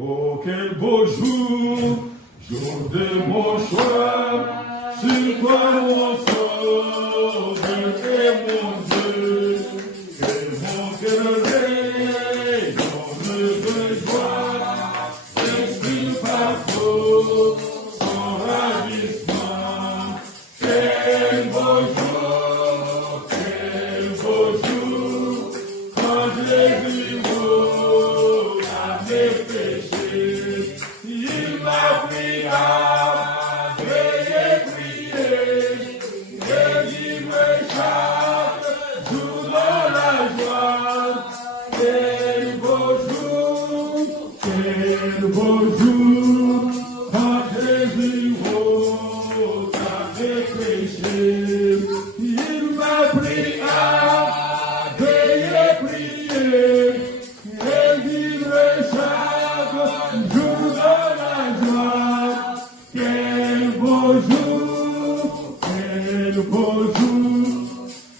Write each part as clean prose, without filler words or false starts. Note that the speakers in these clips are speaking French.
Oh, quel beau jour, jour de mon choix, sur quoi mon sauveur et mon Dieu, que mon cœur rayonne de joie, j'exprime partout son ravissement. Quel beau jour, quand j'ai vu vos âmes péchés, il m'a pris à veiller, prier, et vivre chaque jour dans la joie. Quel beau jour, quand Jésus avait péché, il m'a pris à veiller, prier, et vivre chaque jour dans la joie. Quel beau jour,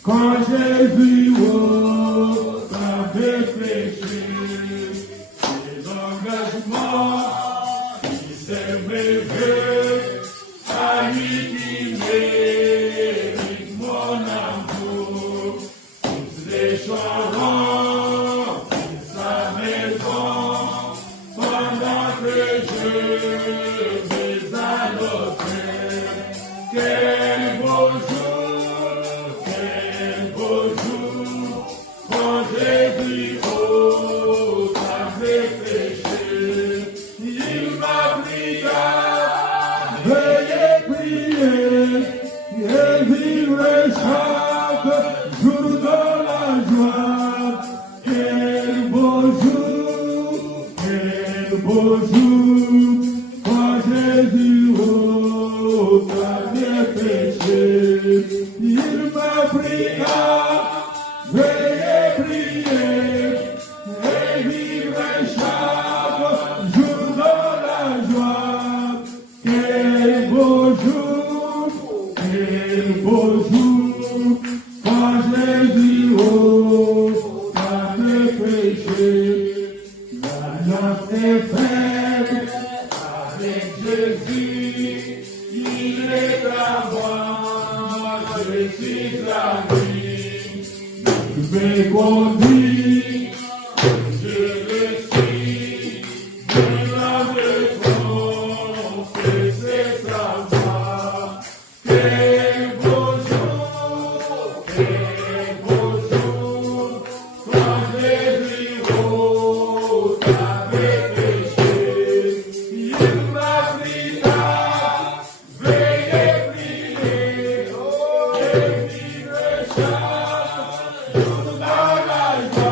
quand Jésus avait péché, ses engagements qui s'est rêvé, à lui qui mérite mon amour, tous les chants sa maison, pendant que je vais à l'autel. Quel beau jour, quand Jésus avait péché, il m'a pris à veiller, prier, et vivre chaque jour dans la joie. Quel beau jour, quand Jésus avait péché, il m'a pris à veiller, prier, et vivre chaque jour dans la joie. Quel beau jour, quand Jésus avait péché. L'alliance est faite avec Jésus, il est à moi, je suis à lui. Il me conduit, je le suis, de la maison, c'est sa voix. Quel beau jour, quand Jésus avait péché, il m'a pris à veiller, prier, et vivre chaque jour dans la joie.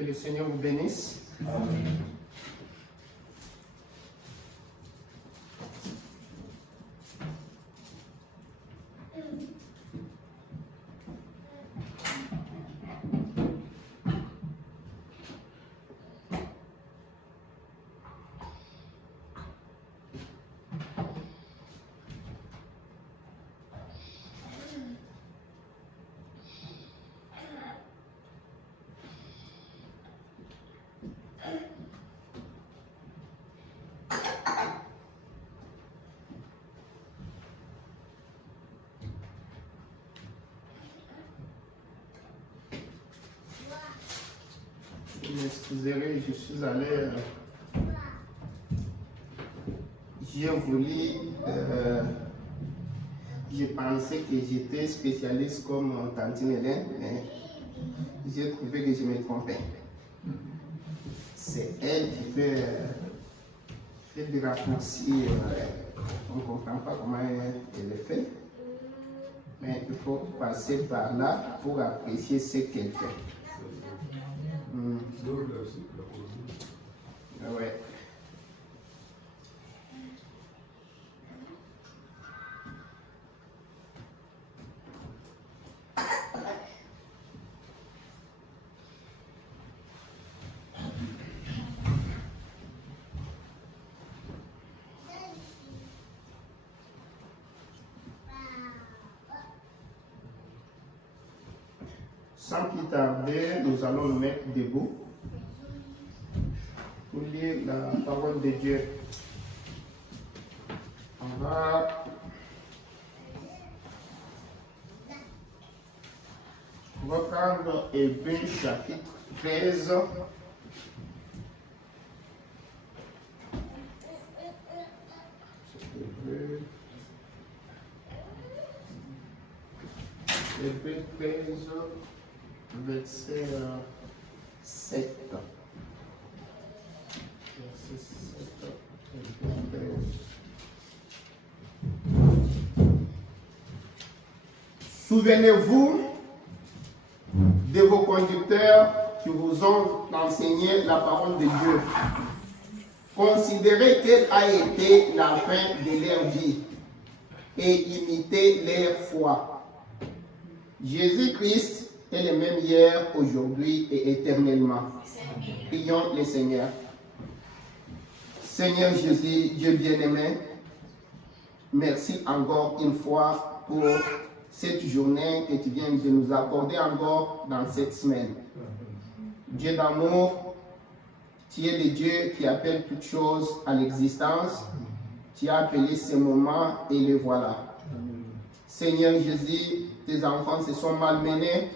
Que le Seigneur vous bénisse. Amen. Vous m'excuserez, je suis allé. J'ai voulu. Je pensais que j'étais spécialiste comme Tantine Hélène, mais j'ai trouvé que je me trompais. C'est elle qui fait des raccourcis. On ne comprend pas comment elle le fait. Mais il faut passer par là pour apprécier ce qu'elle fait. Ouais. Sans plus tarder, nous allons nous mettre debout pour lire la parole de Dieu. On va prendre Hébreux chapitre 13. Hébreux 13, verset 7. Verset 7. Souvenez-vous de vos conducteurs qui vous ont enseigné la parole de Dieu. Considérez quelle a été la fin de leur vie et imitez leur foi. Jésus-Christ est le même hier, aujourd'hui et éternellement. Prions le Seigneur. Seigneur Jésus, Dieu bien-aimé, merci encore une fois pour cette journée que tu viens de nous accorder encore dans cette semaine. Dieu d'amour, tu es le Dieu qui appelle toutes choses à l'existence. Tu as appelé ces moments et les voilà. Seigneur Jésus, tes enfants se sont malmenés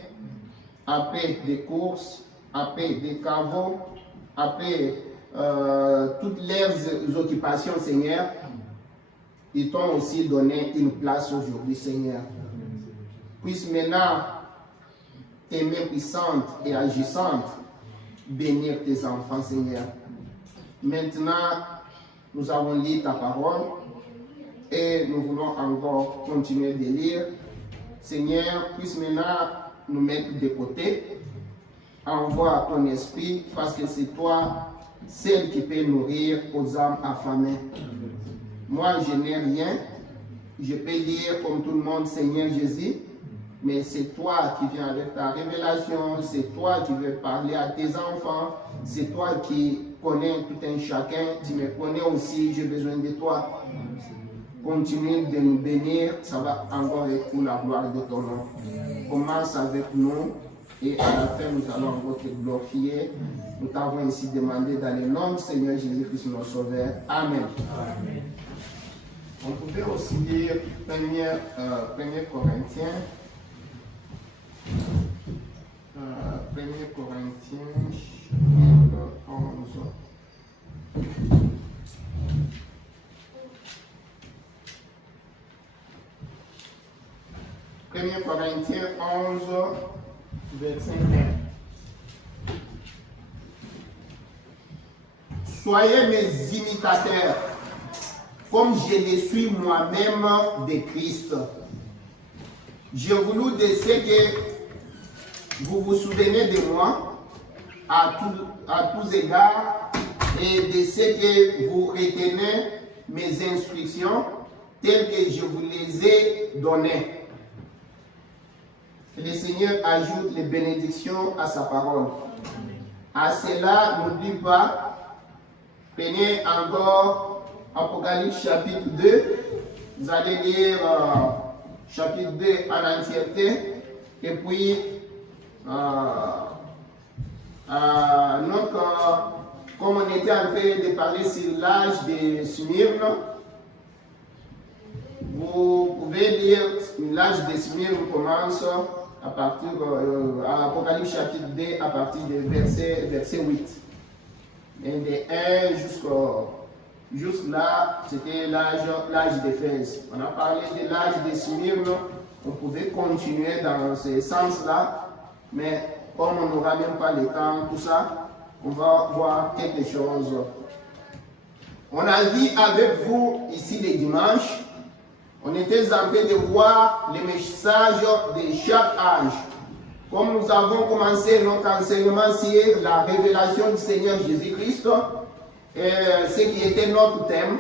après des courses, après des caveaux, après toutes leurs occupations, Seigneur. Ils t'ont aussi donné une place aujourd'hui, Seigneur. Puisse maintenant tes mains puissantes et agissantes bénir tes enfants, Seigneur. Maintenant, nous avons lu ta parole et nous voulons encore continuer de lire. Seigneur, puisse maintenant nous mettre de côté. Envoie ton esprit parce que c'est toi, celle qui peut nourrir aux âmes affamées. Moi, je n'ai rien. Je peux lire comme tout le monde, Seigneur Jésus. Mais c'est toi qui viens avec ta révélation, c'est toi qui veux parler à tes enfants, c'est toi qui connais tout un chacun, tu me connais aussi, j'ai besoin de toi. Continue de nous bénir, ça va encore être pour la gloire de ton nom. Commence avec nous et à la fin nous allons encore te glorifier. Nous t'avons ainsi demandé dans le nom du Seigneur Jésus-Christ notre Sauveur. Amen. Amen. On pouvait aussi lire 1 Corinthiens. 1 Corinthiens, chapitre 11. 1 Corinthiens 11, verset 1. Soyez mes imitateurs, comme je le suis moi-même de Christ. J'ai voulu de ce que vous vous souvenez de moi à tous égards et de ce que vous retenez mes instructions telles que je vous les ai données. Et le Seigneur ajoute les bénédictions à sa parole. À cela, n'oublie pas, prenez encore Apocalypse chapitre 2. Vous allez lire chapitre 2 en entièreté. Et puis, comme on était en train de parler sur l'âge de Smyrne, vous pouvez lire l'âge de Smyrne commence à partir à Apocalypse chapitre 2 à partir du verset 8. Et de 1 jusque-là, c'était l'âge d'Éphèse. On a parlé de l'âge de Smyrne, on pouvait continuer dans ce sens-là, mais comme on n'aura même pas le temps, tout ça, on va voir quelque chose. On a vu avec vous ici les dimanches, on était en train de voir les messages de chaque âge. Comme nous avons commencé notre enseignement sur la révélation du Seigneur Jésus-Christ, ce qui était notre thème,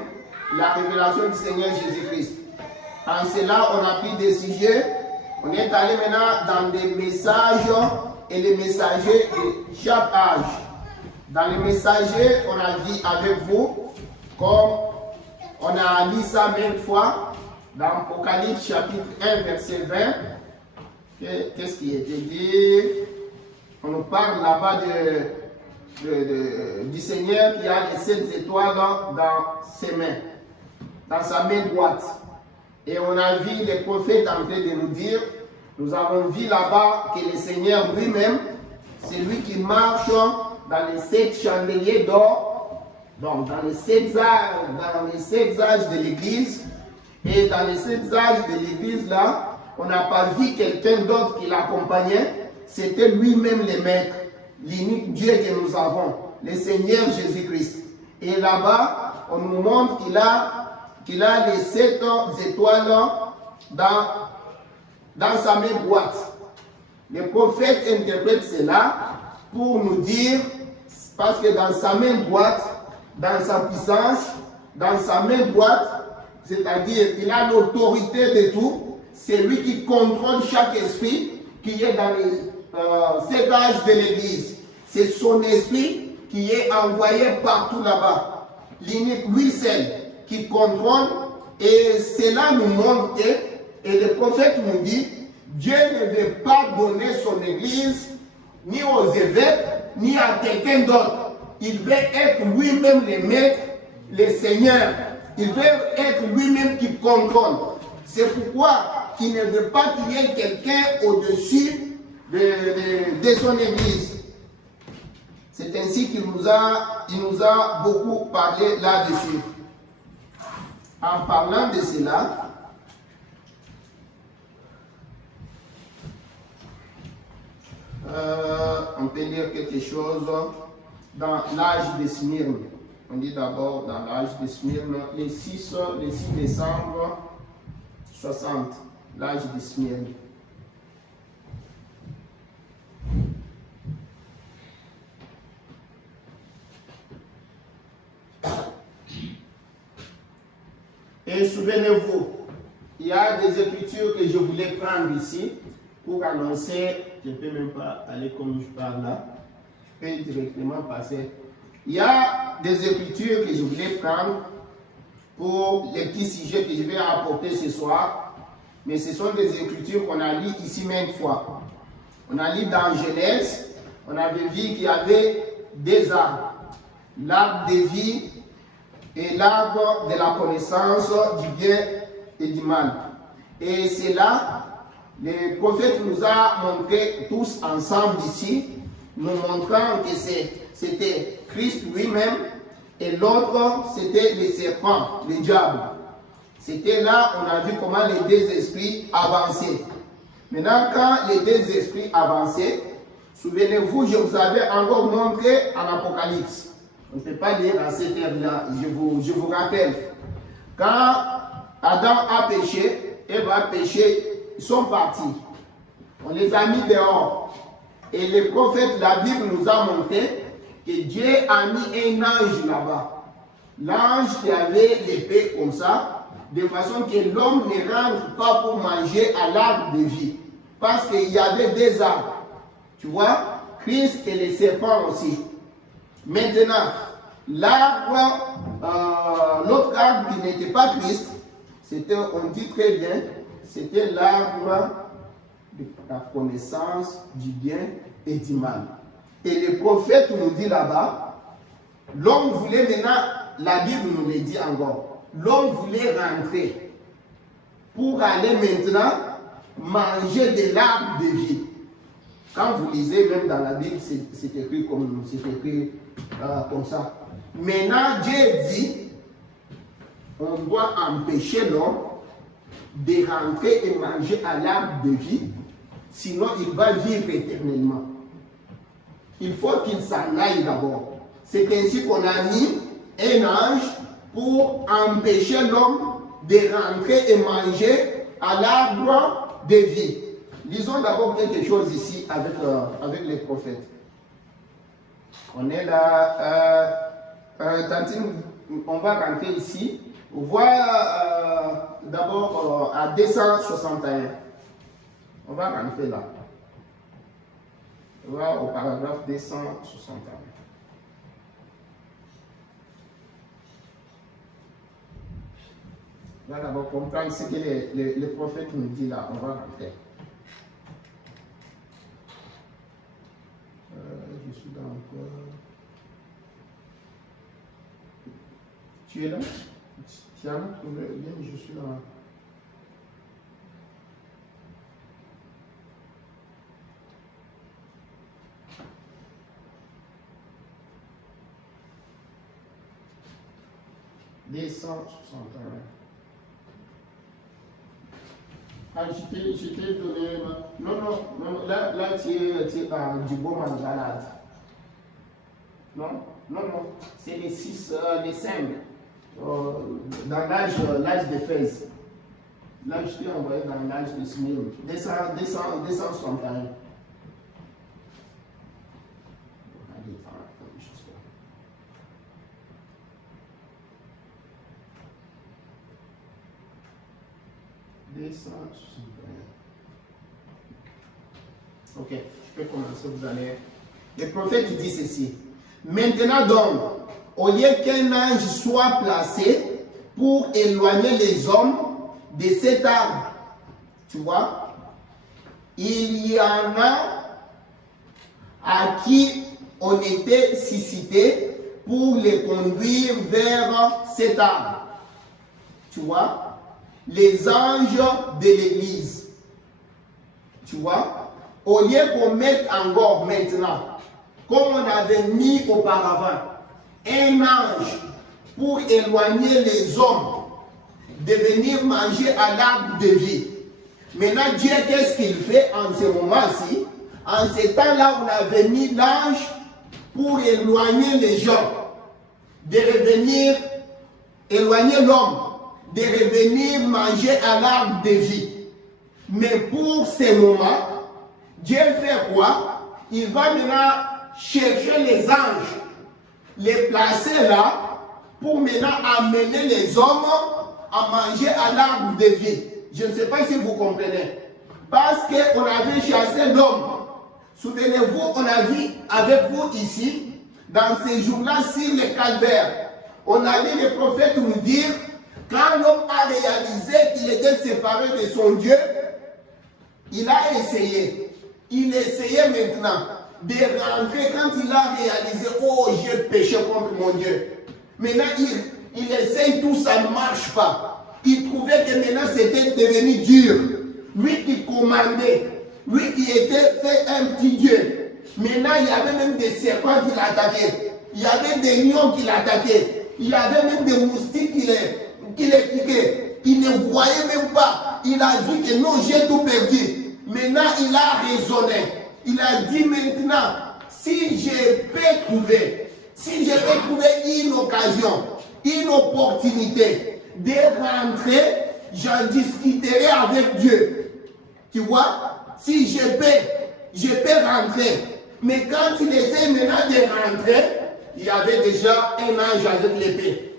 la révélation du Seigneur Jésus-Christ. En cela, on a pris des sujets. On est allé maintenant dans des messages et les messagers de chaque âge. Dans les messagers, on a dit avec vous, comme on a lu ça même fois, dans Apocalypse chapitre 1, verset 20, qu'est-ce qui était dit? On nous parle là-bas du Seigneur qui a les 7 étoiles dans ses mains, dans sa main droite. Et on a vu les prophètes en train de nous dire, nous avons vu là-bas que le Seigneur lui-même, c'est lui qui marche dans les 7 chandeliers d'or, donc dans les 7 âges de l'Église. Et dans les 7 âges de l'Église là, on n'a pas vu quelqu'un d'autre qui l'accompagnait, c'était lui-même le maître, l'unique Dieu que nous avons, le Seigneur Jésus-Christ. Et là-bas, on nous montre qu'il a les 7 étoiles dans sa main droite. Les prophètes interprètent cela pour nous dire, parce que dans sa main droite, dans sa puissance, dans sa main droite, c'est-à-dire qu'il a l'autorité de tout, c'est lui qui contrôle chaque esprit qui est dans les 7 âges de l'Église. C'est son esprit qui est envoyé partout là-bas. L'unique, lui seul, qui contrôle. Et cela nous montre que, et le prophète nous dit, Dieu ne veut pas donner son Église ni aux évêques, ni à quelqu'un d'autre. Il veut être lui-même le maître, le Seigneur. Il veut être lui-même qui contrôle. C'est pourquoi il ne veut pas qu'il y ait quelqu'un au-dessus de son Église. C'est ainsi qu'il nous a beaucoup parlé là-dessus. En parlant de cela, on peut lire quelque chose dans l'âge de Smyrne. On dit d'abord dans l'âge de Smyrne, le 6 décembre 60, l'âge de Smyrne. Et souvenez-vous, il y a des écritures que je voulais prendre ici pour annoncer, je ne peux même pas aller comme je parle là, je peux directement passer. Il y a des écritures que je voulais prendre pour les petits sujets que je vais apporter ce soir, mais ce sont des écritures qu'on a lues ici maintes fois. On a lu dans Genèse, on avait vu qu'il y avait deux arbres, l'arbre de vie et l'arbre de la connaissance du bien et du mal. Et c'est là, le prophète nous a montré tous ensemble ici, nous montrant que c'était Christ lui-même et l'autre c'était le serpent, le diable. C'était là, on a vu comment les deux esprits avançaient. Maintenant, quand les deux esprits avançaient, souvenez-vous, je vous avais encore montré en Apocalypse. On ne peut pas lire à cette heure-là, je vous rappelle. Quand Adam a péché, Ève a péché, ils sont partis. On les a mis dehors. Et les prophètes, la Bible nous a montré que Dieu a mis un ange là-bas. L'ange qui avait l'épée comme ça, de façon que l'homme ne rentre pas pour manger à l'arbre de vie. Parce qu'il y avait des arbres. Tu vois, Christ et les serpents aussi. Maintenant, l'arbre, l'autre arbre qui n'était pas Christ, c'était, on dit très bien, c'était l'arbre de la connaissance du bien et du mal. Et le prophète nous dit là-bas, l'homme voulait maintenant, la Bible nous le dit encore, l'homme voulait rentrer pour aller maintenant manger de l'arbre de vie. Quand vous lisez, même dans la Bible, c'est écrit comme ça. Maintenant, Dieu dit, on doit empêcher l'homme de rentrer et manger à l'arbre de vie, sinon il va vivre éternellement. Il faut qu'il s'en aille d'abord. C'est ainsi qu'on a mis un ange pour empêcher l'homme de rentrer et manger à l'arbre de vie. Lisons d'abord quelque chose ici avec les prophètes. On est là. Tantine, on va rentrer ici. On voit d'abord à 261. On va rentrer là. On va au paragraphe 261. On va d'abord comprendre ce que les prophètes nous disent là. On va rentrer. Je suis dans quoi? Tu es là? Tu as trouvé? Bien, je suis là. Ah, je t'ai donné. Non, là tu es du beau malade. Non, c'est les 6, les 5. Dans l'âge de Fès. Là, je t'ai envoyé dans l'âge de Smil. 261. Ok, je peux commencer, vous allez. Le prophète dit ceci. Maintenant donc, au lieu qu'un ange soit placé pour éloigner les hommes de cet arbre, tu vois, il y en a à qui on était suscité pour les conduire vers cet arbre. Tu vois, les anges de l'église. Tu vois, au lieu qu'on mette encore maintenant, comme on avait mis auparavant, un ange pour éloigner les hommes de venir manger à l'arbre de vie. Maintenant, Dieu, qu'est-ce qu'il fait en ce moment-ci? En ce temps-là, on avait mis l'ange pour éloigner les gens, de revenir, éloigner l'homme, de revenir manger à l'arbre de vie. Mais pour ce moment, Dieu fait quoi? Il va maintenant chercher les anges, les placer là, pour maintenant amener les hommes à manger à l'arbre de vie. Je ne sais pas si vous comprenez. Parce qu'on avait chassé l'homme. Souvenez-vous, on a vu avec vous ici, dans ces jours-là, sur le calvaire. On a lu les prophètes nous dire, quand l'homme a réalisé qu'il était séparé de son Dieu, il a essayé. Il essayait maintenant de rentrer quand il a réalisé, oh, j'ai péché contre mon Dieu. Maintenant, il essaye, tout ça ne marche pas. Il trouvait que maintenant c'était devenu dur. Lui qui commandait, lui qui était fait un petit Dieu. Maintenant, il y avait même des serpents qui l'attaquaient. Il y avait des lions qui l'attaquaient. Il y avait même des moustiques qui les piquaient. Il ne voyait même pas. Il a dit que non, j'ai tout perdu. Maintenant, il a raisonné. Il a dit maintenant, si je peux trouver une occasion, une opportunité de rentrer, j'en discuterai avec Dieu. Tu vois, si je peux rentrer. Mais quand il essaie maintenant de rentrer, il y avait déjà un ange avec l'épée.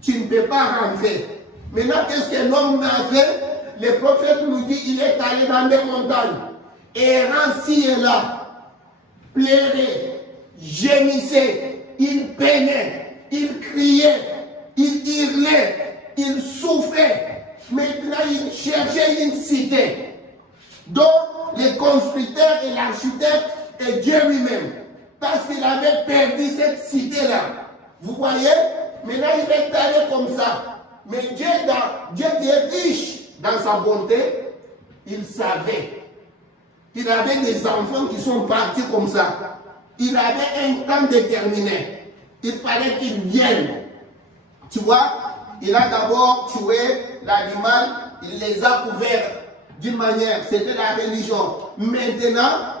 Tu ne peux pas rentrer. Maintenant, qu'est-ce que l'homme a fait? Le prophète nous dit il est allé dans des montagnes, errant ci et là, pleurait, gémissait, il peinait, il criait, il hurlait, il souffrait. Maintenant, il cherchait une cité. Donc, le constructeur et l'architecte est Dieu lui-même. Parce qu'il avait perdu cette cité-là. Vous voyez? Maintenant, il est allé comme ça. Mais Dieu qui est riche dans sa bonté, il savait. Il avait des enfants qui sont partis comme ça. Il avait un temps déterminé. Il fallait qu'ils viennent. Tu vois, il a d'abord tué l'animal, il les a couverts d'une manière, c'était la religion. Maintenant,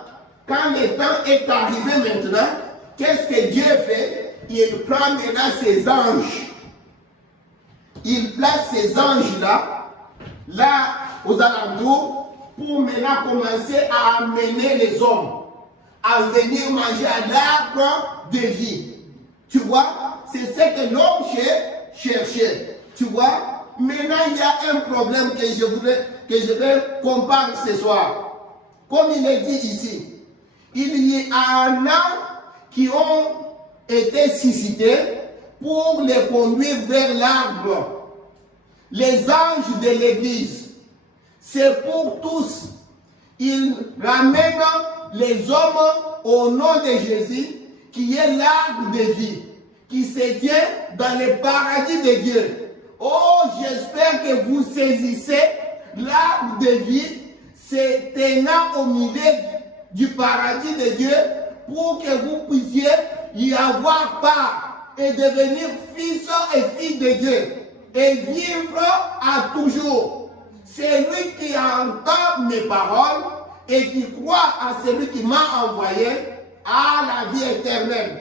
quand le temps est arrivé maintenant, qu'est-ce que Dieu fait? Il prend maintenant ses anges. Il place ces anges-là, là, aux alentours, pour maintenant commencer à amener les hommes à venir manger à l'arbre de vie. Tu vois, c'est ce que l'homme cherchait. Tu vois, maintenant il y a un problème que je vais comparer ce soir. Comme il est dit ici, il y en a qui ont été suscités pour les conduire vers l'arbre. Les anges de l'église, c'est pour tous. Ils ramènent les hommes au nom de Jésus, qui est l'arbre de vie, qui se tient dans le paradis de Dieu. Oh, j'espère que vous saisissez l'arbre de vie, c'est tenant au milieu du paradis de Dieu, pour que vous puissiez y avoir part et devenir fils et filles de Dieu et vivre à toujours. C'est lui qui entend mes paroles et qui croit à celui qui m'a envoyé à la vie éternelle.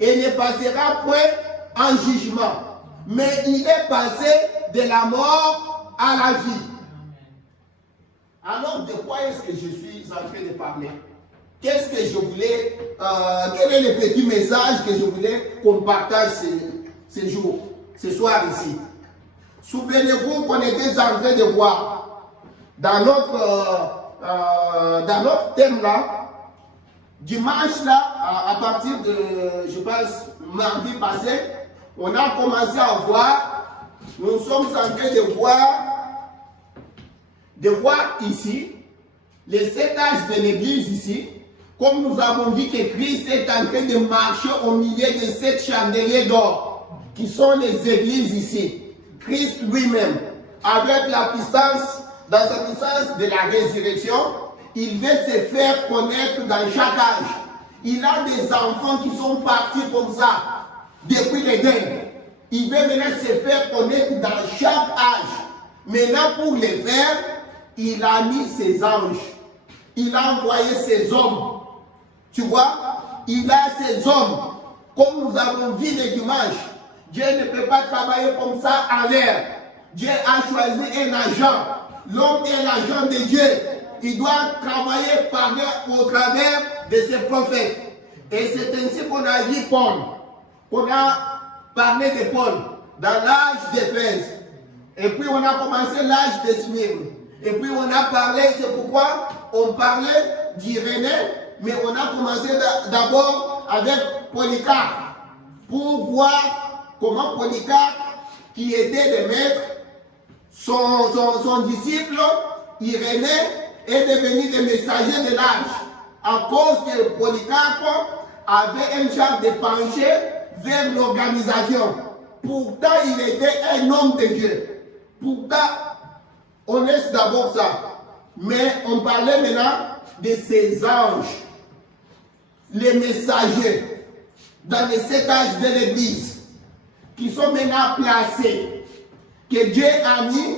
Et ne passera point en jugement, mais il est passé de la mort à la vie. Alors, de quoi est-ce que je suis en train de parler? Qu'est-ce que je voulais, quel est le petit message que je voulais qu'on partage ce jour, ce soir ici? Souvenez-vous qu'on était en train de voir dans notre thème là, dimanche là, à partir de, je pense, mardi passé, on a commencé à voir, nous sommes en train de voir ici, les 7 âges de l'église ici, comme nous avons vu que Christ est en train de marcher au milieu de 7 chandeliers d'or, qui sont les églises ici. Christ lui-même, avec la puissance, dans sa puissance de la résurrection, il veut se faire connaître dans chaque âge. Il a des enfants qui sont partis comme ça, depuis l'Éden. Il veut maintenant se faire connaître dans chaque âge. Maintenant, pour le faire, il a mis ses anges. Il a envoyé ses hommes. Tu vois, il a ses hommes. Comme nous avons vu le dimanche, Dieu ne peut pas travailler comme ça en l'air. Dieu a choisi un agent. L'homme est l'agent de Dieu. Il doit travailler au travers de ses prophètes. Et c'est ainsi qu'on a vu Paul. On a parlé de Paul dans l'âge d'Éphèse. Et puis on a commencé l'âge de Smyrne. Et puis on a parlé, c'est pourquoi on parlait d'Irénée, mais on a commencé d'abord avec Polycarpe, pour voir comment Polycarpe, qui était le maître, son disciple, Irénée, est devenu le messager de l'âge, à cause que Polycarpe avait un genre de penché vers l'organisation. Pourtant, il était un homme de Dieu. Pourtant, on laisse d'abord ça. Mais on parlait maintenant de ces anges, les messagers, dans les 7 âges de l'église, qui sont maintenant placés, que Dieu a mis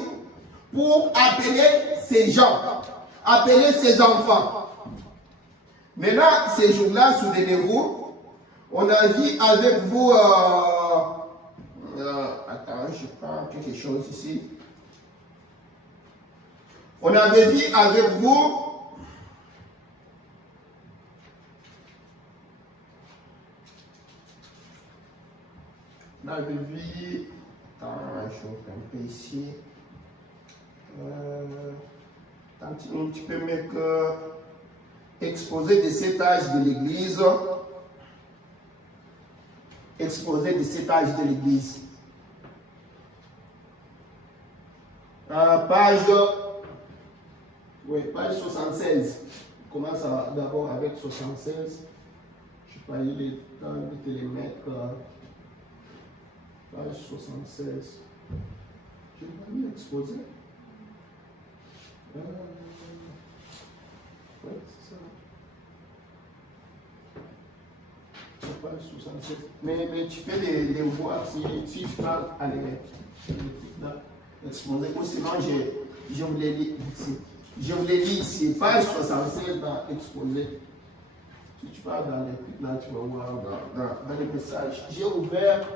pour appeler ces gens, appeler ces enfants. Maintenant, ces jours-là, souvenez-vous, on a vu avec vous, attends, je prends quelque chose ici. On avait vu avec vous On avait vu, attends, je vais un peu ici. Tu peux mettre exposé de cet âge de l'église. Exposé de cet âge de l'église. Page 76. On commence d'abord avec 76. Je n'ai pas eu le temps de te les mettre. Page 76. Je n'ai pas mis exposé. Oui, c'est ça. Page 76. Mais tu peux les voir si je parle à l'exposé. Ou sinon, je vous les lis ici. Je vous les lis ici. Page 76 dans l'exposé. Si tu parles dans l'écoute, là, tu vas voir dans le message. J'ai ouvert,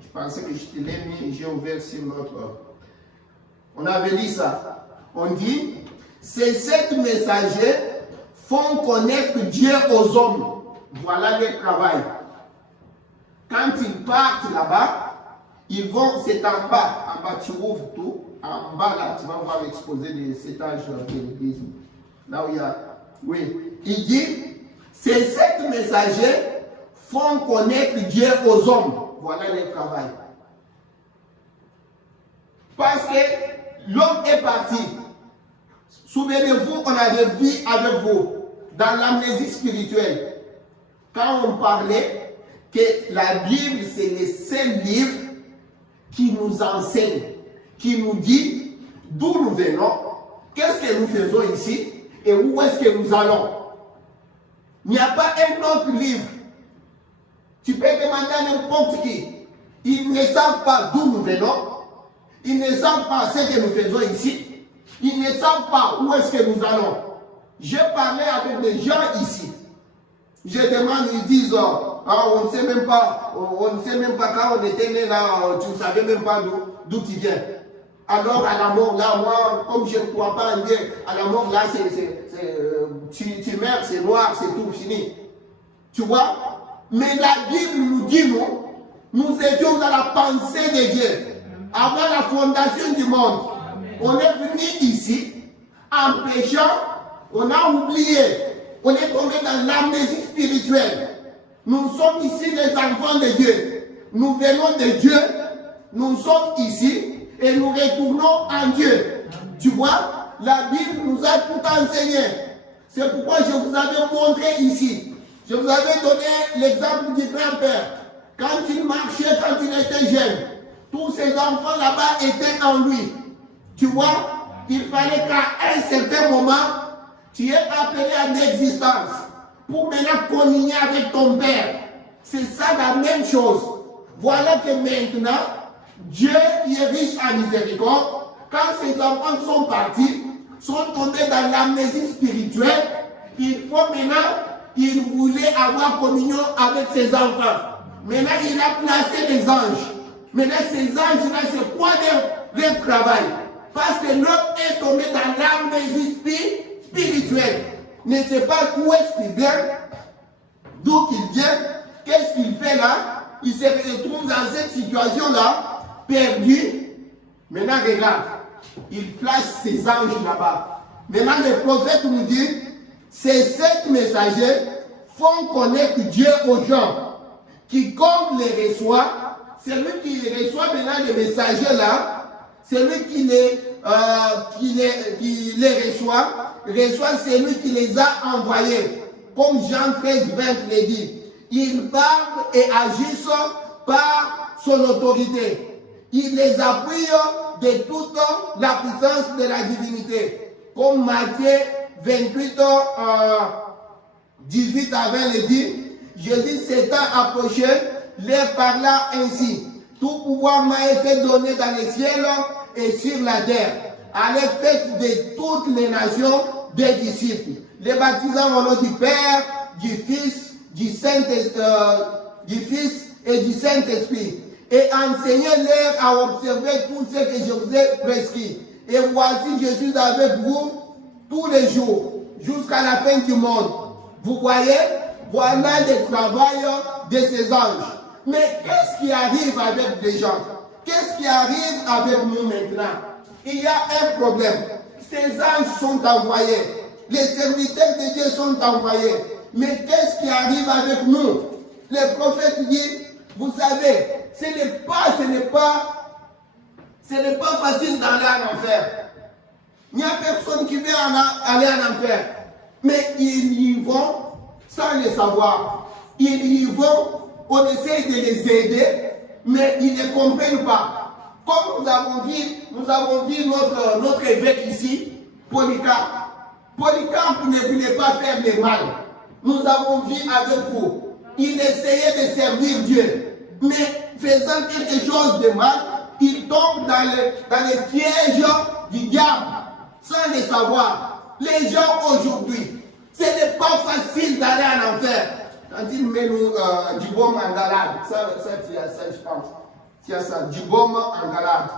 je pensais que je te l'ai mis, j'ai ouvert sur notre. On avait dit ça. On dit, ces 7 messagers font connaître Dieu aux hommes. Voilà le travail. Quand ils partent là-bas, ils vont, c'est en bas. En bas, tu ouvres tout. En bas, là, tu vas voir l'exposé de cet âge de l'église. Là où il y a. Oui. Il dit, ces 7 messagers font connaître Dieu aux hommes. Voilà le travail. Parce que l'homme est parti. Souvenez-vous, on avait vu avec vous dans l'amnésie spirituelle. Quand on parlait que la Bible, c'est le seul livre qui nous enseigne, qui nous dit d'où nous venons, qu'est-ce que nous faisons ici et où est-ce que nous allons. Il n'y a pas un autre livre. Tu peux demander à n'importe qui. Ils ne savent pas d'où nous venons. Ils ne savent pas ce que nous faisons ici. Ils ne savent pas où est-ce que nous allons. Je parlais avec des gens ici. Je demande, ils disent, on ne sait même pas quand on était né là, tu ne savais même pas d'où tu viens. Alors à la mort, là, moi, comme je ne crois pas en Dieu, à la mort, là, tu meurs, c'est noir, c'est tout fini. Tu vois? Mais la Bible nous dit, nous étions dans la pensée de Dieu. Avant la fondation du monde. On est venu ici, en péchant, on a oublié. On est tombé dans l'amnésie spirituelle. Nous sommes ici les enfants de Dieu. Nous venons de Dieu. Nous sommes ici et nous retournons en Dieu. Tu vois, la Bible nous a tout enseigné. C'est pourquoi je vous avais montré ici. Je vous avais donné l'exemple du grand-père. Quand il marchait, quand il était jeune, tous ces enfants là-bas étaient en lui. Tu vois, il fallait qu'à un certain moment, tu es appelé à l'existence pour maintenant communier avec ton Père. C'est ça la même chose. Voilà que maintenant, Dieu qui est riche en miséricorde, quand ses enfants sont partis, sont tombés dans l'amnésie spirituelle, il faut maintenant, il voulait avoir communion avec ses enfants. Maintenant, il a placé les anges. Maintenant, ces anges-là, c'est quoi leur travail? Parce que l'homme est tombé dans l'amnésie spirituelle. Ne sait pas où est-ce qu'il vient, d'où il vient, qu'est-ce qu'il fait là. Il se retrouve dans cette situation-là, perdu. Maintenant, regarde, il place ses anges là-bas. Maintenant, le prophète nous dit, ces 7 messagers font connaître Dieu aux gens. Quiconque les reçoit, celui qui reçoit maintenant les messagers là, celui qui les reçoit celui qui les a envoyés. Comme Jean 13, 20 le dit. Il parle et agissent par son autorité. Il les appuie de toute la puissance de la divinité. Comme Matthieu 28, 18 à 20 le dit. Jésus s'étant approché, leur parla ainsi. Tout pouvoir m'a été donné dans les ciels et sur la terre. Allez, faites de toutes les nations des disciples, les baptisant au nom du Père, du Fils, du Fils et du Saint-Esprit, et enseignez-leur à observer tout ce que je vous ai prescrit. Et voici, je suis avec vous tous les jours, jusqu'à la fin du monde. Vous voyez, voilà le travail de ces anges. Mais qu'est-ce qui arrive avec les gens? Qu'est-ce qui arrive avec nous maintenant? Il y a un problème. Ces anges sont envoyés. Les serviteurs de Dieu sont envoyés. Mais qu'est-ce qui arrive avec nous? Le prophète dit, vous savez, ce n'est pas facile d'aller en enfer. Il n'y a personne qui veut aller en enfer. Mais ils y vont sans le savoir. Ils y vont, on essaie de les aider, mais ils ne comprennent pas. Comme nous avons vu notre évêque ici, Polycarpe. Polycarpe ne voulait pas faire le mal. Nous avons vu avec vous. Il essayait de servir Dieu. Mais faisant quelque chose de mal, il tombe dans les pièges du diable, sans le savoir. Les gens aujourd'hui, ce n'est pas facile d'aller en enfer. Quand il met du baume en galade, ça je pense. Il y a ça, du baume en galade.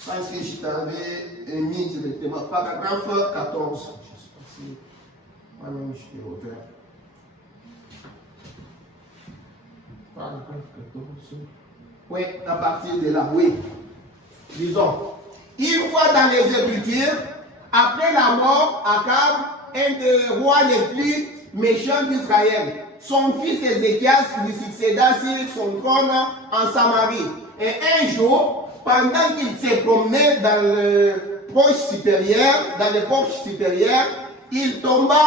Je pense que je t'avais mis directement. Paragraphe 14. Je ne sais pas si moi-même je t'ai ouvert. Paragraphe 14. Oui, à partir de là, oui. Disons, une fois dans les Écritures, après la mort, Akab, un des rois les plus méchants d'Israël, son fils Ézéchias lui succéda sur son trône en Samarie. Et un jour, pendant qu'il se promenait dans les poches supérieures, il tomba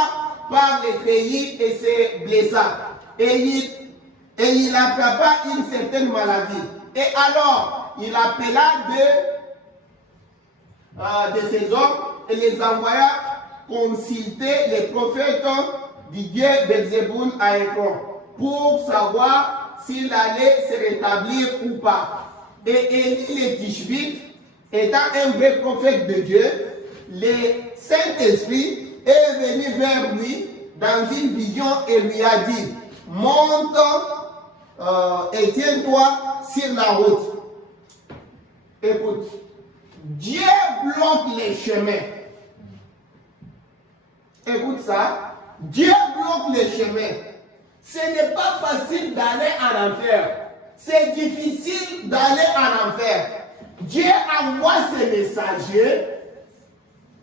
par les treillis et se blessa. Et il attrapa une certaine maladie. Et alors, il appela de ses hommes et les envoya consulter les prophètes du dieu Belzéboul à Ekron pour savoir s'il allait se rétablir ou pas. Et Élie le Tishbite, étant un vrai prophète de Dieu, le Saint-Esprit est venu vers lui dans une vision et lui a dit, monte et tiens-toi sur la route. Écoute, Dieu bloque les chemins. Écoute ça, Dieu bloque les chemins. Ce n'est pas facile d'aller en enfer. C'est difficile d'aller en enfer. Dieu envoie ses messagers.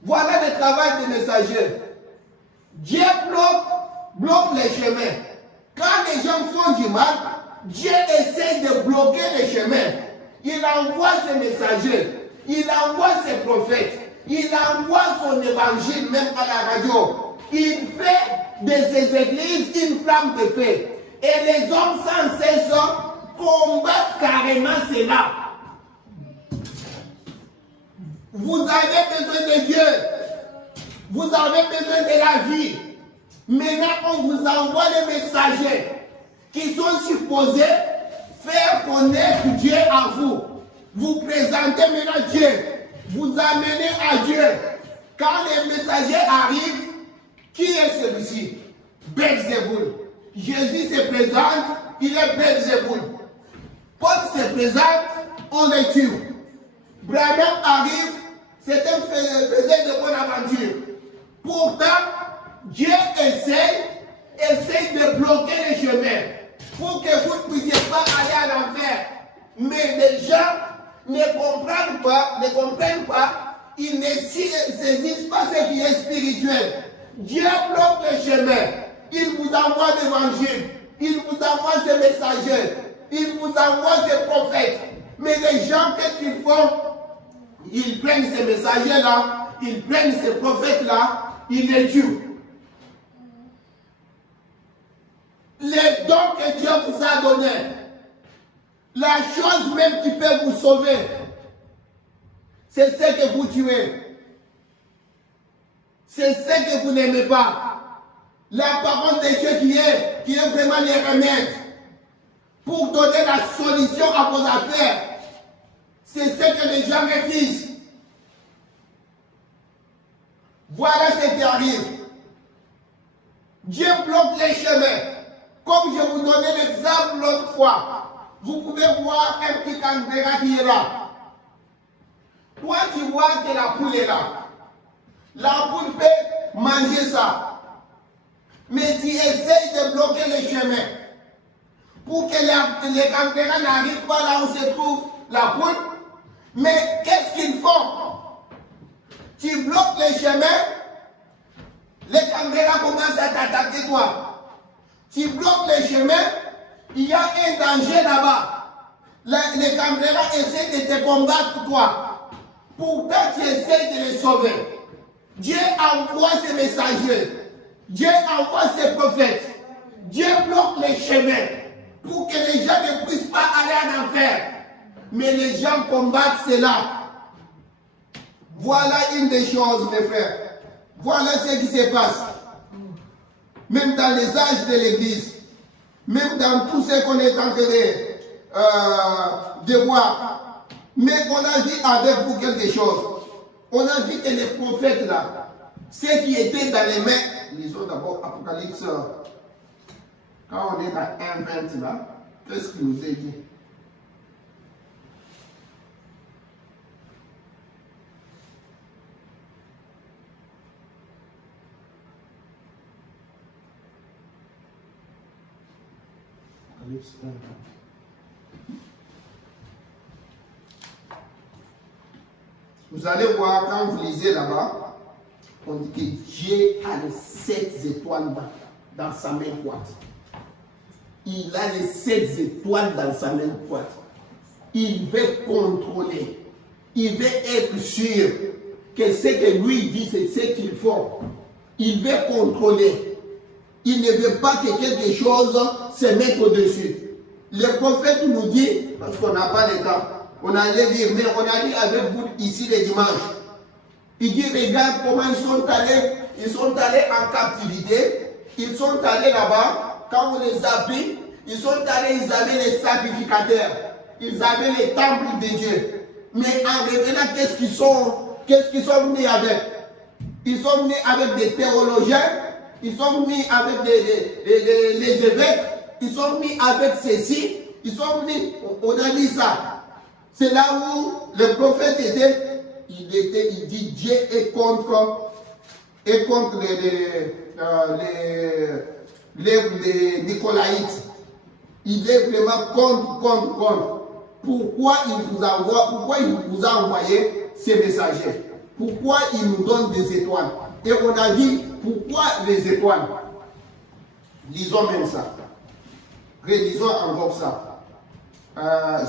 Voilà le travail des messagers. Dieu bloque les chemins. Quand les gens font du mal, Dieu essaie de bloquer les chemins. Il envoie ses messagers. Il envoie ses prophètes. Il envoie son évangile même à la radio. Il fait de ces églises une flamme de feu. Et les hommes sans cesse combattent carrément cela. Vous avez besoin de Dieu. Vous avez besoin de la vie. Maintenant, on vous envoie les messagers qui sont supposés faire connaître Dieu à vous. Vous présentez maintenant Dieu. Vous amenez à Dieu. Quand les messagers arrivent, qui est celui-ci? Belzéboul. Jésus se présente, il est Belzéboul. Paul se présente, on le tue. Branham arrive, c'est un faiseur de bonne aventure. Pourtant, Dieu essaye de bloquer les chemins pour que vous ne puissiez pas aller à l'enfer. Mais les gens ne comprennent pas, ils ne saisissent pas ce qui est spirituel. Dieu bloque les chemins. Il vous envoie l'évangile. Il vous envoie ses messagers. Il vous envoie ses prophètes. Mais les gens, qu'est-ce qu'ils font? Ils prennent ces messagers-là, ils prennent ces prophètes-là, ils les tuent. Les dons que Dieu vous a donnés, la chose même qui peut vous sauver, c'est ce que vous tuez. C'est ce que vous n'aimez pas. La parole de Dieu qui est vraiment le remède pour donner la solution à vos affaires. C'est ce que les gens refusent. Voilà ce qui arrive. Dieu bloque les chemins. Comme je vous donnais l'exemple l'autre fois, vous pouvez voir un petit canberra qui est là. Toi, tu vois que la poule est là. La poule peut manger ça. Mais tu essayes de bloquer les chemins pour que les cancéreux n'arrivent pas là où se trouve la poule. Mais qu'est-ce qu'ils font? Tu bloques les chemins, les cancéreux commencent à t'attaquer toi. Tu bloques les chemins, il y a un danger là-bas. Les cancéreux essaient de te combattre toi. Pourtant, tu essaies de les sauver. Dieu envoie ses messagers. Dieu envoie ses prophètes. Dieu bloque les chemins pour que les gens ne puissent pas aller en enfer. Mais les gens combattent cela. Voilà une des choses, mes frères. Voilà ce qui se passe. Même dans les âges de l'Église, même dans tout ce qu'on est en train de voir. Mais on a vu avec vous quelque chose. On a vu que les prophètes là, ceux qui étaient dans les mains, lisons d'abord Apocalypse, quand on est dans 1:20 là, qu'est-ce qu'il nous est dit? Apocalypse 1:20. Vous allez voir, quand vous lisez là-bas, on dit que Dieu a les 7 étoiles dans sa main droite. Il a les 7 étoiles dans sa main droite. Il veut contrôler. Il veut être sûr que ce que lui dit, c'est ce qu'il faut. Il veut contrôler. Il ne veut pas que quelque chose se mette au-dessus. Le prophète nous dit, parce qu'on n'a pas le temps, on allait dire, mais on a dit avec vous ici le dimanche. Il dit, regarde comment ils sont allés en captivité. Ils sont allés là-bas, quand on les a pris, ils avaient les sacrificateurs. Ils avaient les temples de Dieu. Mais en revenant, qu'est-ce qu'ils sont venus avec? Ils sont venus avec des théologiens, ils sont venus avec les évêques, ils sont venus avec ceci, ils sont venus, on a dit ça. C'est là où le prophète était, il dit Dieu est contre l'œuvre des Nicolaïtes. Il est vraiment contre. Pourquoi il vous a envoyé ces messagers? Pourquoi il nous donne des étoiles? Et on a dit, pourquoi les étoiles? Lisons même ça. Relisons encore ça.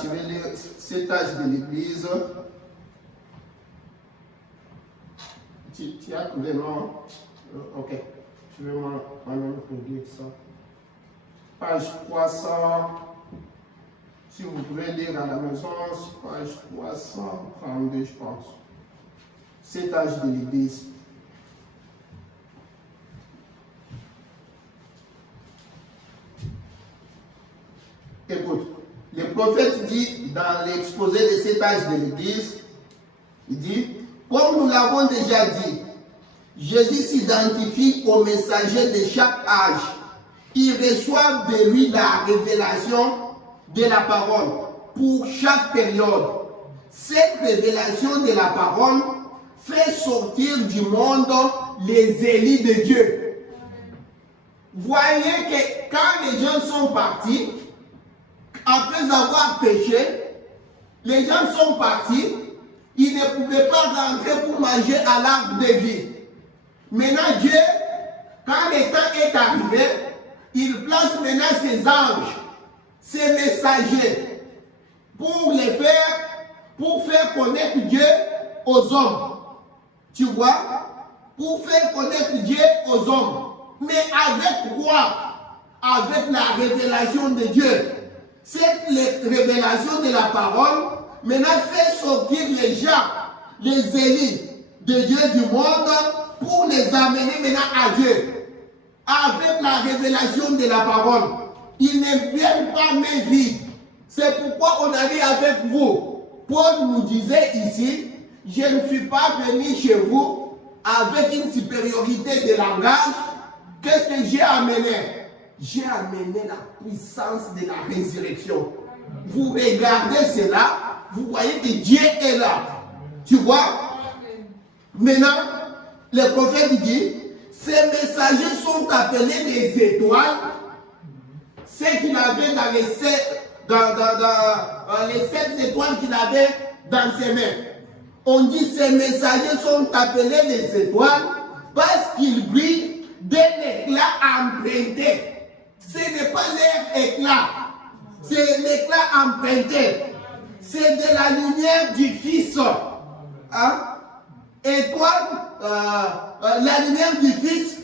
Je vais lire cet âge de l'Église. Tu as trouvé, non? Ok. Je vais moi-même lire ça. Page 300. Si vous pouvez lire à la maison, page 332, je pense. Cet âge de l'Église. Écoute. Le prophète dit dans l'exposé de cet âge de l'Église, il dit, comme nous l'avons déjà dit, Jésus s'identifie aux messagers de chaque âge. Ils reçoivent de lui la révélation de la parole pour chaque période. Cette révélation de la parole fait sortir du monde les élus de Dieu. Voyez que quand les gens sont partis, après avoir péché, les gens sont partis, ils ne pouvaient pas rentrer pour manger à l'arbre de vie. Maintenant, Dieu, quand le temps est arrivé, il place maintenant ses anges, ses messagers, pour faire connaître Dieu aux hommes. Tu vois? Pour faire connaître Dieu aux hommes. Mais avec quoi? Avec la révélation de Dieu. Cette révélation de la parole, maintenant fait sortir les gens, les élus de Dieu du monde, pour les amener maintenant à Dieu. Avec la révélation de la parole. Ils ne viennent pas main vide. C'est pourquoi on a dit avec vous. Paul nous disait ici, je ne suis pas venu chez vous avec une supériorité de langage. Qu'est-ce que j'ai amené? J'ai amené la puissance de la résurrection. Vous regardez cela, vous voyez que Dieu est là. Tu vois? Maintenant, le prophète dit, ces messagers sont appelés des étoiles. ce qu'il avait dans les sept étoiles qu'il avait dans ses mains. On dit ces messagers sont appelés les étoiles parce qu'ils brillent d'un éclat emprunté. Ce n'est pas leur éclat, c'est l'éclat emprunté. C'est de la lumière du Fils. Hein? Étoile, la lumière du Fils,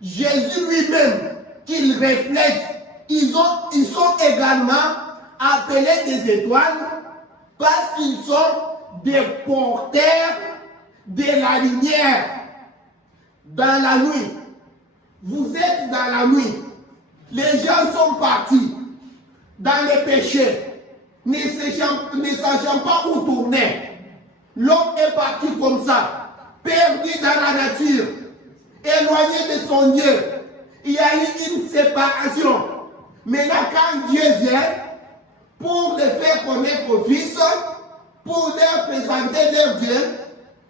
Jésus lui-même, qu'il reflète. Ils sont également appelés des étoiles parce qu'ils sont des porteurs de la lumière dans la nuit. Vous êtes dans la nuit. Les gens sont partis dans les péchés, ne sachant pas où tourner. L'homme est parti comme ça, perdu dans la nature, éloigné de son Dieu. Il y a eu une séparation. Maintenant, quand Dieu vient, pour le faire connaître au Fils, pour leur présenter leur Dieu,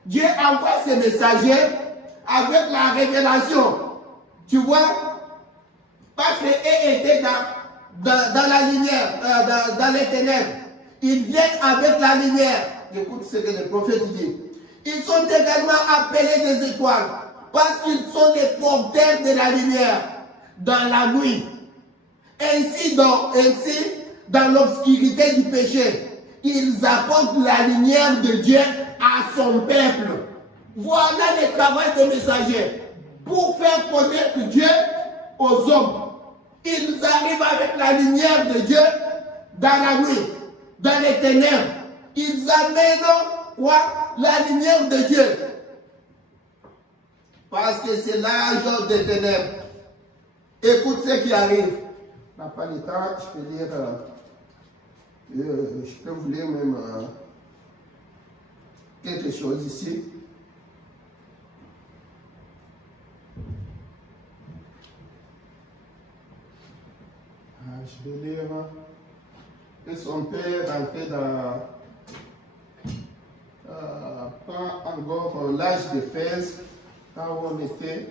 Dieu envoie ses messagers avec la révélation. Tu vois, parce qu'eux étaient dans la lumière, dans les ténèbres. Ils viennent avec la lumière. Écoute ce que le prophète dit. Ils sont également appelés des étoiles parce qu'ils sont les porteurs de la lumière dans la nuit. Ainsi, dans l'obscurité du péché, ils apportent la lumière de Dieu à son peuple. Voilà le travail des messagers. Pour faire connaître Dieu aux hommes. Ils arrivent avec la lumière de Dieu dans la nuit, dans les ténèbres. Ils amènent quoi? La lumière de Dieu. Parce que c'est l'âge des ténèbres. Écoute ce qui arrive. On n'a pas le temps, je peux lire, je peux vous lire même quelque chose ici. Je vais lire que son père rentrait dans pas encore l'âge de Fès, quand on était,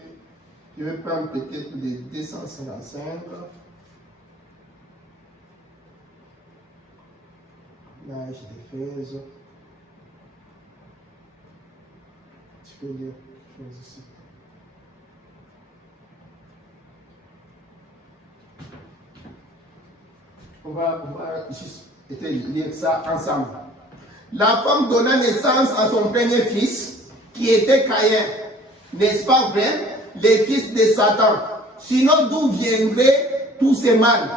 je vais prendre peut-être les 255. L'âge de Fès. Tu peux lire quelque chose ici. On va juste lire ça ensemble. La femme donna naissance à son premier fils, qui était Caïn. N'est-ce pas vrai? Les fils de Satan. Sinon, d'où viendraient tous ces mâles?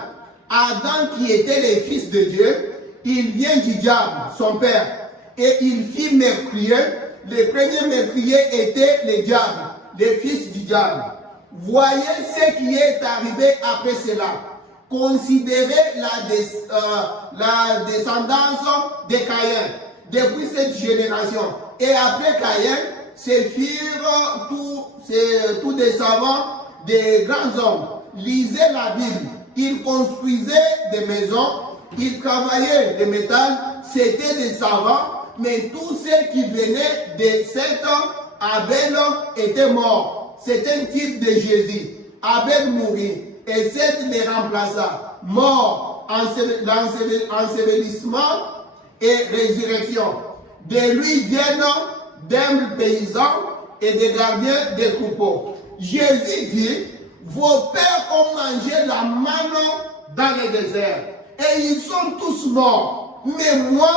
Adam, qui était le fils de Dieu, il vient du diable, son père. Et il fit meurtrier. Le premier meurtrier était le diable, le fils du diable. Voyez ce qui est arrivé après cela. Considérez la descendance de Caïn depuis cette génération. Et après Caïn, ces firent tous des savants, des grands hommes. Lisez la Bible. Ils construisaient des maisons, ils travaillaient le métal, c'était des savants, mais tous ceux qui venaient de cet Abel étaient morts. C'est un type de Jésus. Abel mourut. Et Seth les remplaça, mort, ensevelissement et résurrection. De lui viennent d'humbles paysans et des gardiens des troupeaux. Jésus dit, vos pères ont mangé la manne dans le désert et ils sont tous morts. Mais moi,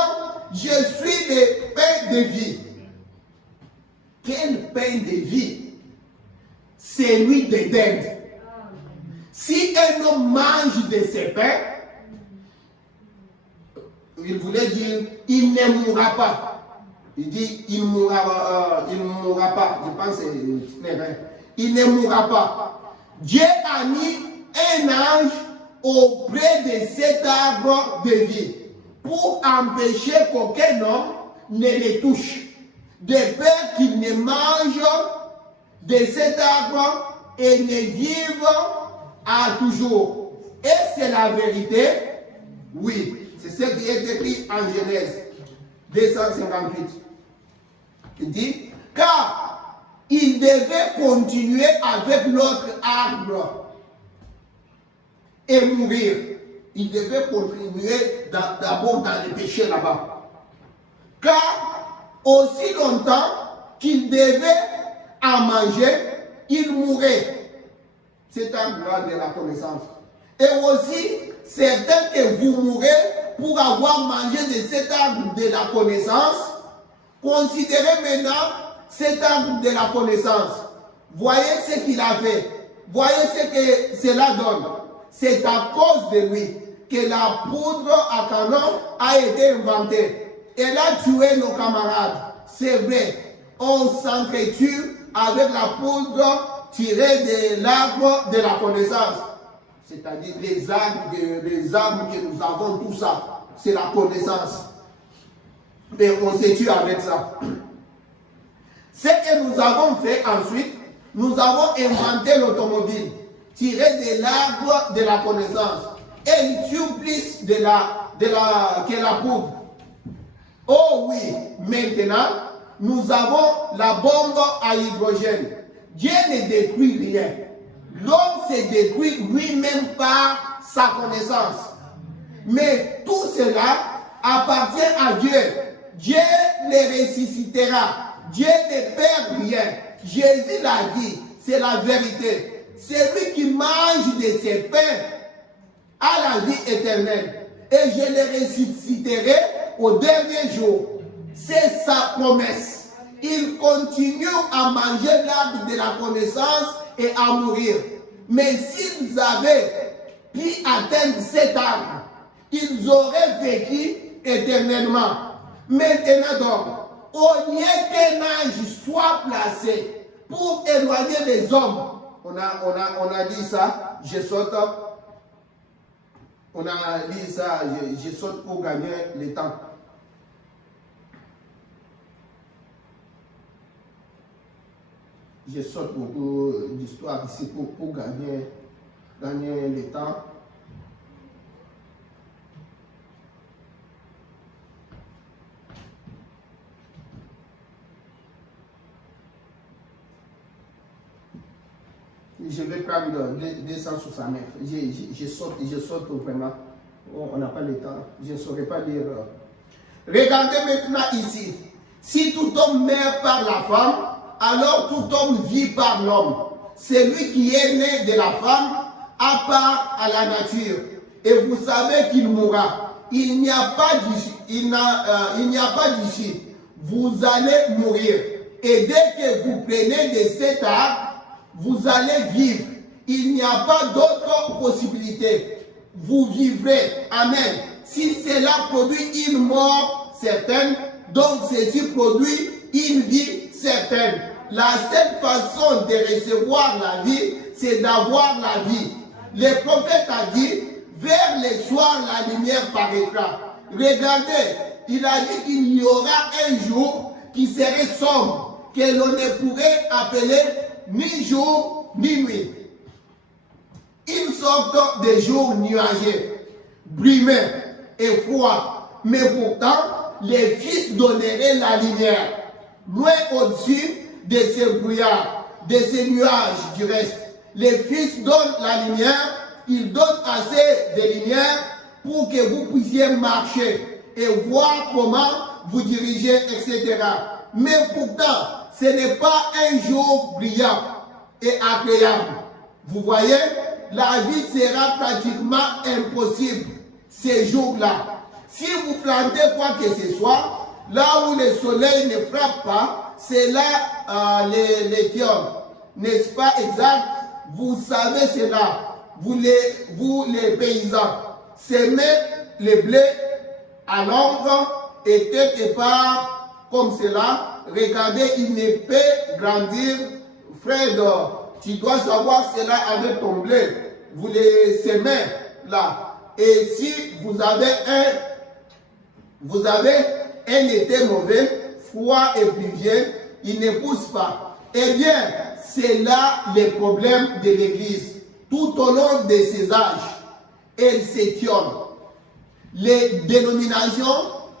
je suis le pain de vie. Quel pain de vie? Celui d'Éden. Si un homme mange de ses pains, il voulait dire, il ne mourra pas. Il dit, il ne mourra pas. Je pense que c'est il ne mourra pas. Dieu a mis un ange auprès de cet arbre de vie pour empêcher qu'aucun homme ne le touche. De peur qu'il ne mange de cet arbre et ne vive à toujours. Et c'est la vérité? Oui. C'est ce qui est écrit en Genèse 258. Il dit, car il devait continuer avec l'autre arbre. et mourir. Il devait contribuer d'abord dans les péchés là-bas. Car aussi longtemps qu'il devait en manger, il mourait. C'est un droit de la connaissance. Et aussi, certains que vous mourrez pour avoir mangé de cet arbre de la connaissance, considérez maintenant cet arbre de la connaissance. Voyez ce qu'il a fait. Voyez ce que cela donne. C'est à cause de lui que la poudre à canon a été inventée. Elle a tué nos camarades. C'est vrai, on s'entretue avec la poudre tirée de l'arbre de la connaissance. C'est-à-dire les arbres que nous avons, tout ça, c'est la connaissance. Mais on se tue avec ça. Ce que nous avons fait ensuite, nous avons inventé l'automobile, tiré de l'arbre de la connaissance. Elle tue plus que la poudre. Oh oui, maintenant, nous avons la bombe à hydrogène. Dieu ne détruit rien. L'homme se détruit lui-même par sa connaissance. Mais tout cela appartient à Dieu. Dieu les ressuscitera. Dieu ne perd rien. Jésus l'a dit, c'est la vérité. Celui qui mange de ses pains a la vie éternelle. Et je les ressusciterai au dernier jour. C'est sa promesse. Il continue à manger l'arbre de la connaissance et à mourir. Mais s'ils avaient pu atteindre cet arbre, ils auraient vécu éternellement. Maintenant donc, au lieu qu'un ange soit placé pour éloigner les hommes, on a dit ça, je saute. On a dit ça, je saute pour gagner le temps. Je saute beaucoup d'histoires ici pour gagner le temps. Je vais prendre 269. Je saute vraiment. Oh, on n'a pas le temps. Je ne saurais pas lire. Regardez maintenant ici. Si tout homme meurt par la femme, alors tout homme vit par l'homme. Celui qui est né de la femme a part à la nature. Et vous savez qu'il mourra. Il n'y a pas d'issue. Vous allez mourir. Et dès que vous prenez de cet arbre, vous allez vivre. Il n'y a pas d'autre possibilité. Vous vivrez. Amen. Si cela produit une mort certaine, donc ceci produit une vie certaine. La seule façon de recevoir la vie, c'est d'avoir la vie. Le prophète a dit, vers le soir, la lumière paraîtra. Regardez, il a dit qu'il y aura un jour qui serait sombre, que l'on ne pourrait appeler ni jour ni nuit. Une sorte de jour nuageux, brumeux et froid. Mais pourtant, les fils donneraient la lumière. Loin au-dessus de ces brouillards, de ces nuages du reste. Les fils donnent la lumière, ils donnent assez de lumière pour que vous puissiez marcher et voir comment vous dirigez, etc. Mais pourtant, ce n'est pas un jour brillant et agréable. Vous voyez, la vie sera pratiquement impossible ces jours-là. Si vous plantez quoi que ce soit, là où le soleil ne frappe pas, c'est là les fioles. N'est-ce pas exact? Vous savez cela, vous les paysans. Semer le blé à l'ombre et quelque part comme cela. Regardez, il ne peut grandir. Fred, tu dois savoir cela avec ton blé. Vous les semez là. Et si vous avez un été mauvais, froid et pluvieux, il ne pousse pas. Eh bien, c'est là le problème de l'Église. Tout au long de ces âges, elle s'étiole. Les dénominations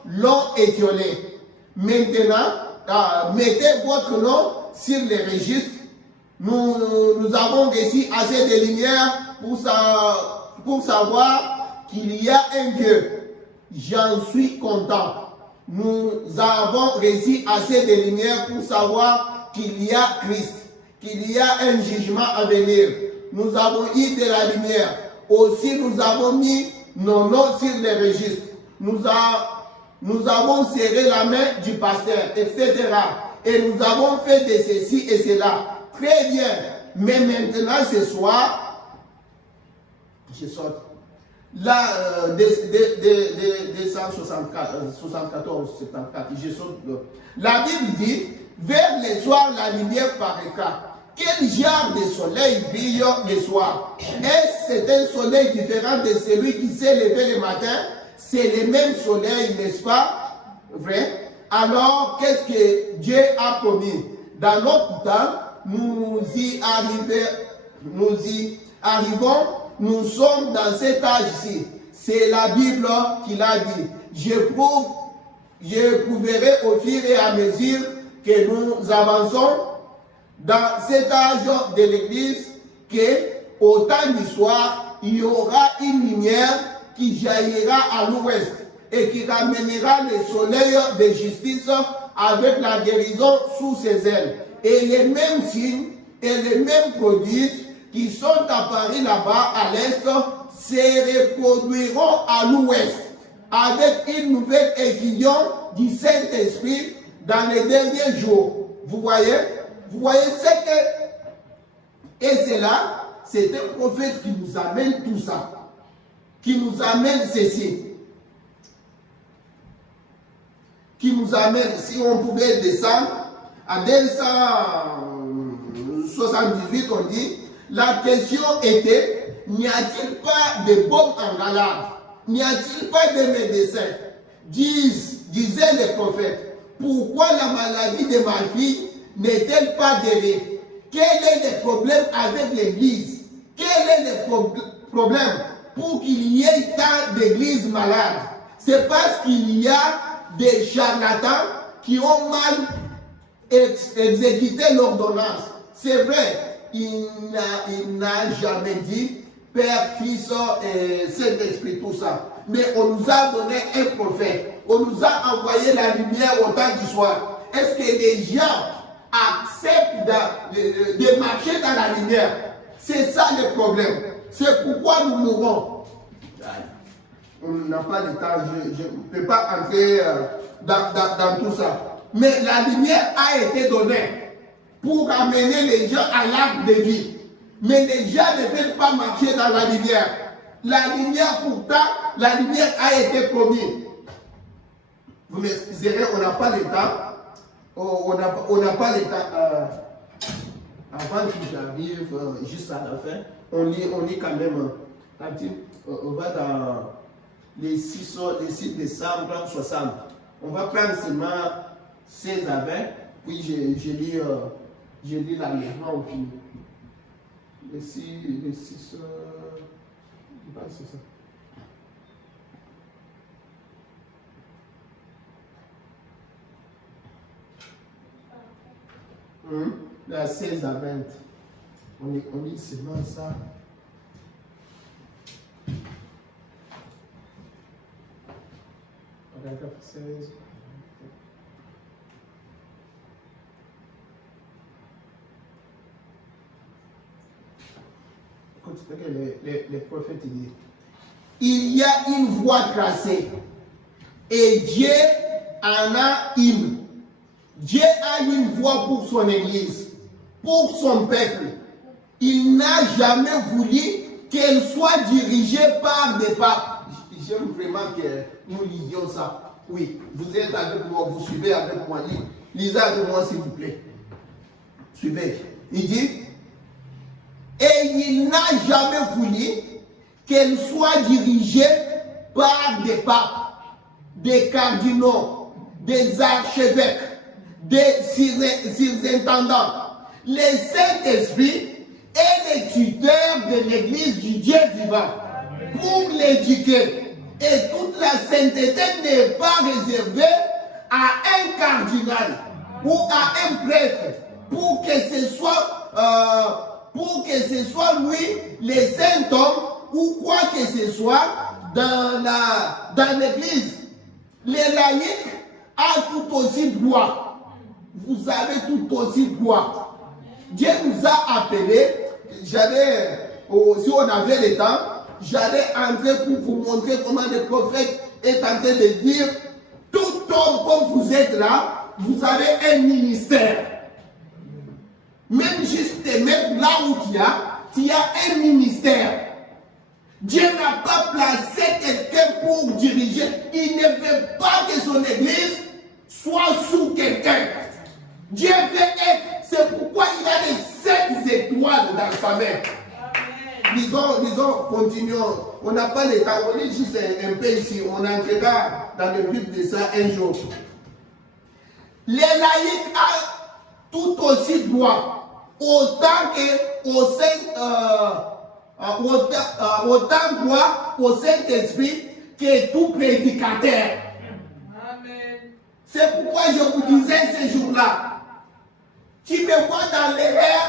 l'ont étiolée. Maintenant, mettez votre nom sur les registres. Nous avons reçu assez de lumière pour savoir qu'il y a un Dieu. J'en suis content. Nous avons reçu assez de lumière pour savoir qu'il y a Christ, qu'il y a un jugement à venir. Nous avons eu de la lumière. Aussi, nous avons mis nos noms sur les registres. Nous avons serré la main du pasteur, etc. Et nous avons fait de ceci et cela. Très bien. Mais maintenant, ce soir, je saute. Là, de 174, 74, je saute. La Bible dit, vers le soir, la lumière paraîtra. Quel genre de soleil brille le soir? Est-ce que c'est un soleil différent de celui qui s'est levé le matin? C'est le même soleil, n'est-ce pas? Vrai? Alors, qu'est-ce que Dieu a promis? Dans notre temps, nous y arrivons, nous sommes dans cet âge-ci. C'est la Bible qui l'a dit. Je prouverai au fur et à mesure que nous avançons dans cet âge de l'Église qu'au temps du soir, il y aura une lumière qui jaillira à l'ouest et qui ramènera le soleil de justice avec la guérison sous ses ailes. Et les mêmes signes et les mêmes prodiges qui sont apparus là-bas à l'est se reproduiront à l'ouest avec une nouvelle effusion du Saint-Esprit dans les derniers jours. Vous voyez ce que... Et c'est là, c'est un prophète qui nous amène tout ça. Qui nous amène ceci. Qui nous amène, si on pouvait descendre, à 278, on dit, la question était, n'y a-t-il pas de bombe en galade? N'y a-t-il pas de médecins? Disaient les prophètes, pourquoi la maladie de ma fille n'est-elle pas guérie? Quel est le problème avec l'Église? Quel est le problème pour qu'il y ait tant d'églises malades? C'est parce qu'il y a des charlatans qui ont mal exécuté l'ordonnance. C'est vrai, il n'a jamais dit Père, Fils et Saint-Esprit, tout ça. Mais on nous a donné un prophète. On nous a envoyé la lumière au temps du soir. Est-ce que les gens acceptent de marcher dans la lumière? C'est ça le problème. C'est pourquoi nous mourons. On n'a pas le temps, je ne peux pas entrer dans tout ça. Mais la lumière a été donnée pour amener les gens à l'arbre de vie. Mais les gens ne veulent pas marcher dans la lumière. La lumière, pourtant, la lumière a été promise. Vous m'excuserez, on n'a pas le temps. On n'a pas le temps. Avant que j'arrive juste à la fin, on lit quand même. On va dans les 6 décembre 60. On va prendre seulement 16 à 20, puis je lis l'enlèvement au fil. Les 6, je pense que c'est ça. La 16 à 20. On lit seulement ça. Paragraphe 16. Écoute, les prophètes disent, il y a une voie tracée et Dieu en a une. Dieu a une voie pour son Église, pour son peuple. Il n'a jamais voulu qu'elle soit dirigée par des papes. J'aime vraiment que nous lisions ça. Oui, vous êtes avec moi, vous suivez avec moi. Lisez avec moi s'il vous plaît. Suivez. Il dit, et il n'a jamais voulu qu'elle soit dirigée par des papes, des cardinaux, des archevêques, des surintendants. Le Saint-Esprit est le tuteur de l'Église du Dieu vivant pour l'éduquer. Et toute la sainteté n'est pas réservée à un cardinal ou à un prêtre pour que ce soit lui, le saint homme, ou quoi que ce soit dans l'église, les laïcs ont tout aussi droit. Vous avez tout aussi droit. Dieu nous a appelés. Si on avait le temps, j'allais entrer pour vous montrer comment le prophète est en train de dire, tout homme comme vous êtes là, vous avez un ministère. Même juste te mettre là où tu as un ministère. Dieu n'a pas placé quelqu'un pour diriger. Il ne veut pas que son église soit sous quelqu'un. Dieu veut être. C'est pourquoi il a les 7 étoiles dans sa main. Disons, continuons. On n'a pas le temps. On est juste un peu ici. On entrera dans le but de ça un jour. Les laïcs ont tout aussi droit. Autant droit au Saint-Esprit que tout prédicateur. Amen. C'est pourquoi je vous disais ce jour-là, tu me vois dans l'erreur,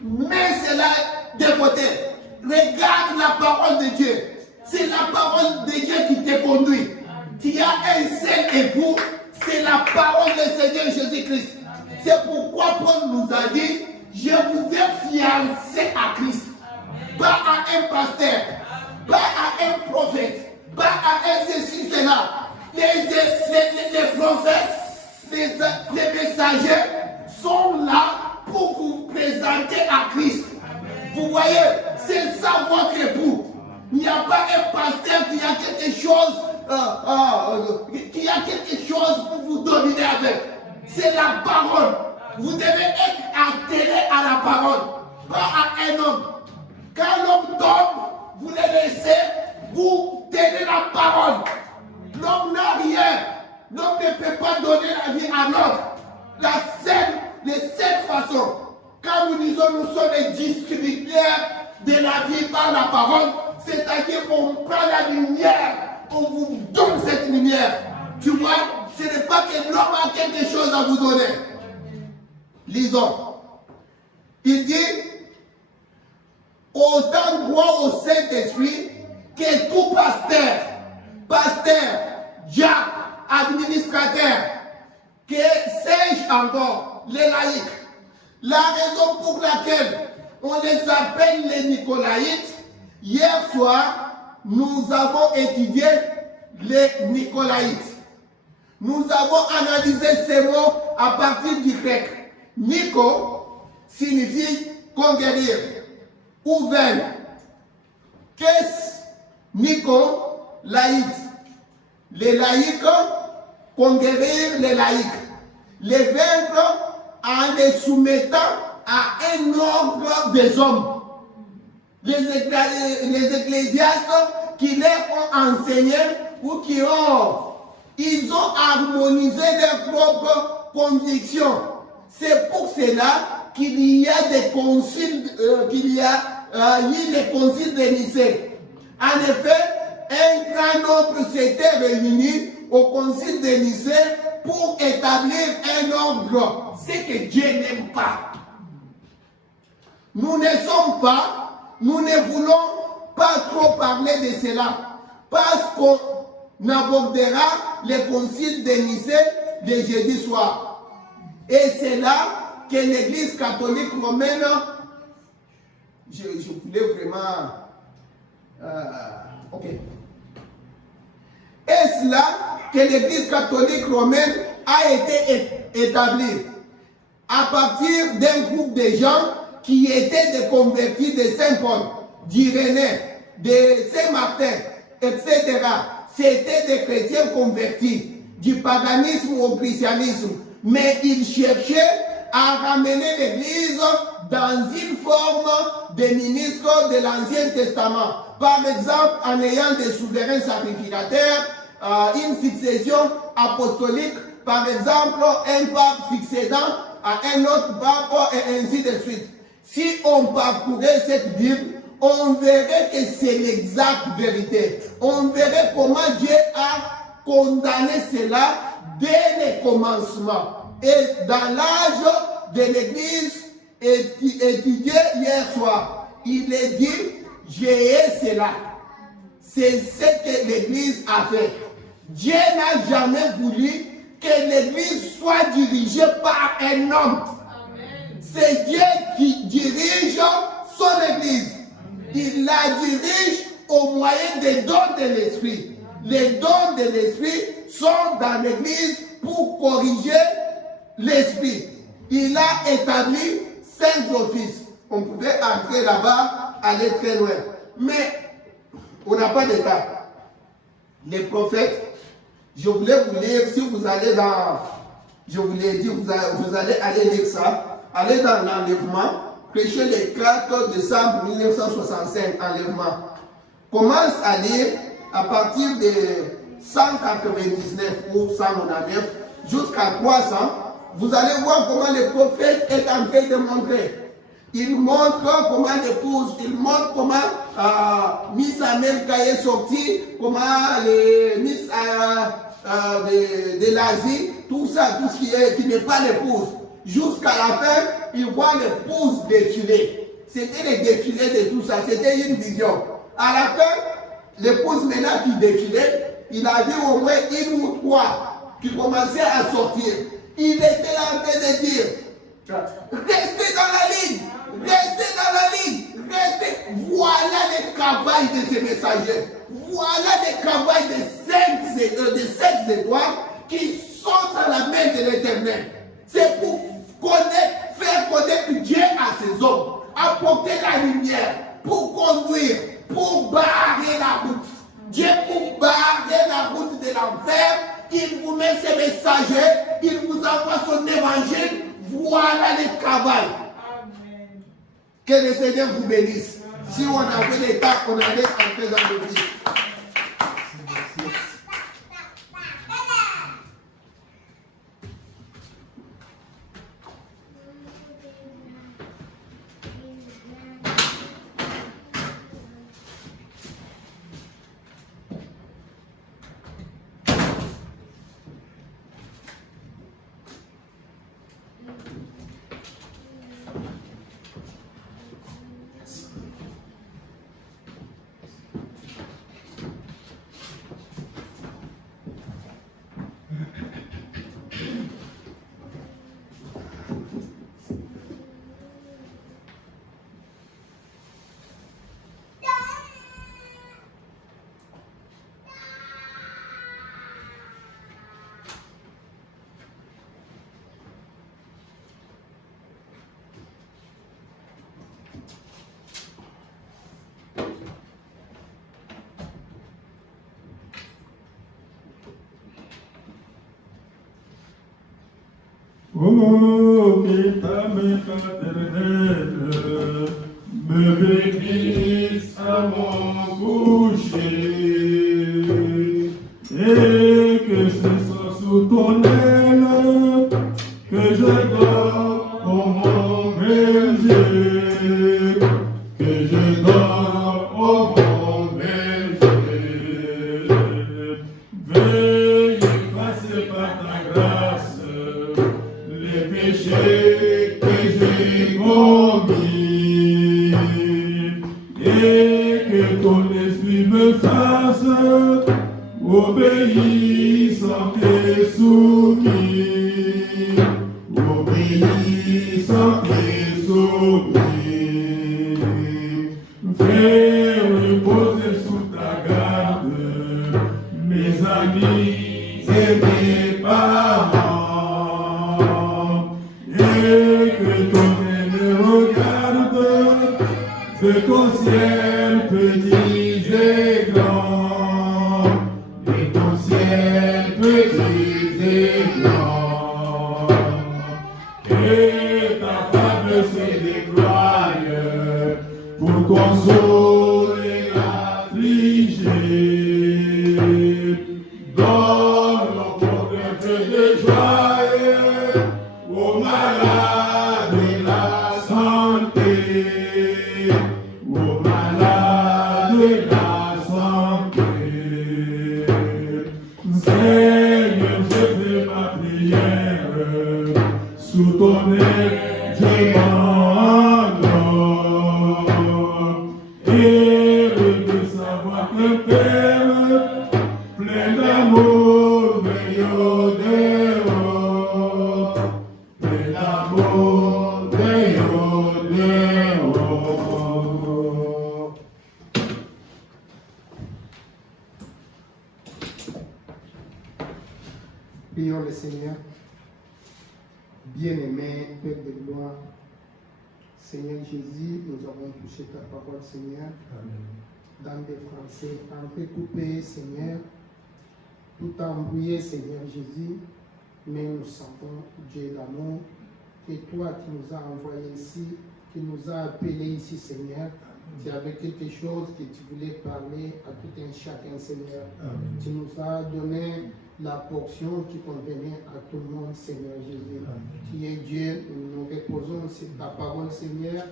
mets cela de côté. Regarde la parole de Dieu. C'est la parole de Dieu qui te conduit. Tu as un seul époux, c'est la parole du Seigneur Jésus-Christ. C'est pourquoi Paul nous a dit, je vous ai fiancé à Christ. Pas à un pasteur, pas à un prophète, pas à un ceci, cela. Les prophètes, les messagers sont là pour vous présenter à Christ. Vous voyez, c'est ça votre époux. Il n'y a pas un pasteur qui a quelque chose pour vous dominer avec. C'est la parole. Vous devez être attelé à la parole, pas à un homme. Quand l'homme tombe, vous le laissez, vous tenez la parole. L'homme n'a rien. L'homme ne peut pas donner la vie à l'autre. Les seule façon, quand nous disons nous sommes les distributeurs de la vie par la parole, c'est-à-dire qu'on prend la lumière, on vous donne cette lumière. Tu vois, ce n'est pas que l'homme a quelque chose à vous donner. Lisons. Il dit, autant droit au Saint-Esprit que tout pasteur, diacre, administrateur, que sais-je encore, les laïcs. La raison pour laquelle on les appelle les Nicolaïtes, hier soir, nous avons étudié les Nicolaïtes. Nous avons analysé ces mots à partir du grec. Nico signifie conquérir ou vaincre. Qu'est-ce Nico, laïc? Les laïcs, conquérir les laïcs. Les vaincre en les soumettant à un ordre des hommes. Les ecclésiastes qui leur ont enseigné ou ils ont harmonisé leurs propres convictions. C'est pour cela qu'il y a des conciles, eu les conciles de Nicée. En effet, un grand nombre s'était réuni au concile de Nicée pour établir un ordre, ce que Dieu n'aime pas. Nous ne voulons pas trop parler de cela, parce qu'on abordera le concile de Nicée le jeudi soir. Et c'est là que l'Église catholique romaine, je voulais vraiment... ok. Est-ce là que l'Église catholique romaine a été établie à partir d'un groupe de gens qui étaient des convertis de Saint-Paul, d'Irénée, de Saint-Martin, etc. C'était des chrétiens convertis du paganisme au christianisme. Mais ils cherchaient à ramener l'Église dans une forme de ministre de l'Ancien Testament. Par exemple, en ayant des souverains sacrificateurs, une succession apostolique, par exemple, un pape succédant à un autre pape, et ainsi de suite. Si on parcourait cette Bible, on verrait que c'est l'exacte vérité. On verrait comment Dieu a condamné cela dès le commencement. Et dans l'âge de l'Église étudié hier soir, il est dit, gérer cela. C'est ce que l'Église a fait. Dieu n'a jamais voulu que l'Église soit dirigée par un homme. C'est Dieu qui dirige son Église. Il la dirige au moyen des dons de l'Esprit. Les dons de l'Esprit sont dans l'Église pour corriger l'Esprit. Il a établi 5 offices. On pouvait entrer là-bas, aller très loin. Mais on n'a pas de temps. Les prophètes, je voulais vous lire, si vous allez dans, je vous l'ai dit, vous allez aller lire ça, allez dans l'enlèvement, prêchez les 4 décembre 1965, enlèvement. Commence à lire à partir de 199 ou 199 jusqu'à 300. Vous allez voir comment le prophète est en train de montrer. Il montre comment l'épouse, il montre comment Miss America est sortie, comment les Miss de l'Asie, tout ça, tout ce qui n'est pas l'épouse. Jusqu'à la fin, il voit l'épouse défiler. C'était le défilé de tout ça, c'était une vision. À la fin, l'épouse maintenant qui défilait, il a vu au moins 1 ou 3 qui commençaient à sortir. Il était là en train de dire, restez dans la ligne, restez dans la ligne, restez. Voilà le travail de ces messagers. Voilà le travail des 7 étoiles qui sont à la main de l'Éternel. C'est pour faire connaître Dieu à ses hommes, apporter la lumière, pour conduire, pour barrer la route. Dieu pour barrer la route de l'enfer, il vous met ses messagers, il vous envoie son évangile. Voilà le travail. Amen. Que le Seigneur vous bénisse. Si on avait le temps, on allait entrer dans le vif. Oh, que ta main éternelle me bénisse à mon coucher, et que ce soit sous ton aile que je dors au mon berger, que je dors au mon berger. Veuille passer par ta grâce les péchés que j'ai commis, et que ton esprit me fasse obéissant et soumis, obéissant et soumis. Fais reposer sous ta garde mes amis et mes parents, et que ton aile regarde de ton ciel petit et grand, de ton ciel petit et grand, que ta fable se déploie terre, plein d'amour, veillons dehors, plein d'amour, veillons dehors. Prions le Seigneur. Bien-aimé, Père de gloire, Seigneur Jésus, nous avons touché ta parole, Seigneur, dans des français entrecoupés, Seigneur, tout embrouillé, Seigneur Jésus, mais nous savons, Dieu d'amour, que toi qui nous as envoyés ici, qui nous as appelés ici, Seigneur, tu avais quelque chose que tu voulais parler à tout un chacun, Seigneur. Amen. Tu nous as donné la portion qui convenait à tout le monde, Seigneur Jésus. Amen. Tu es Dieu, nous reposons sur ta parole, Seigneur,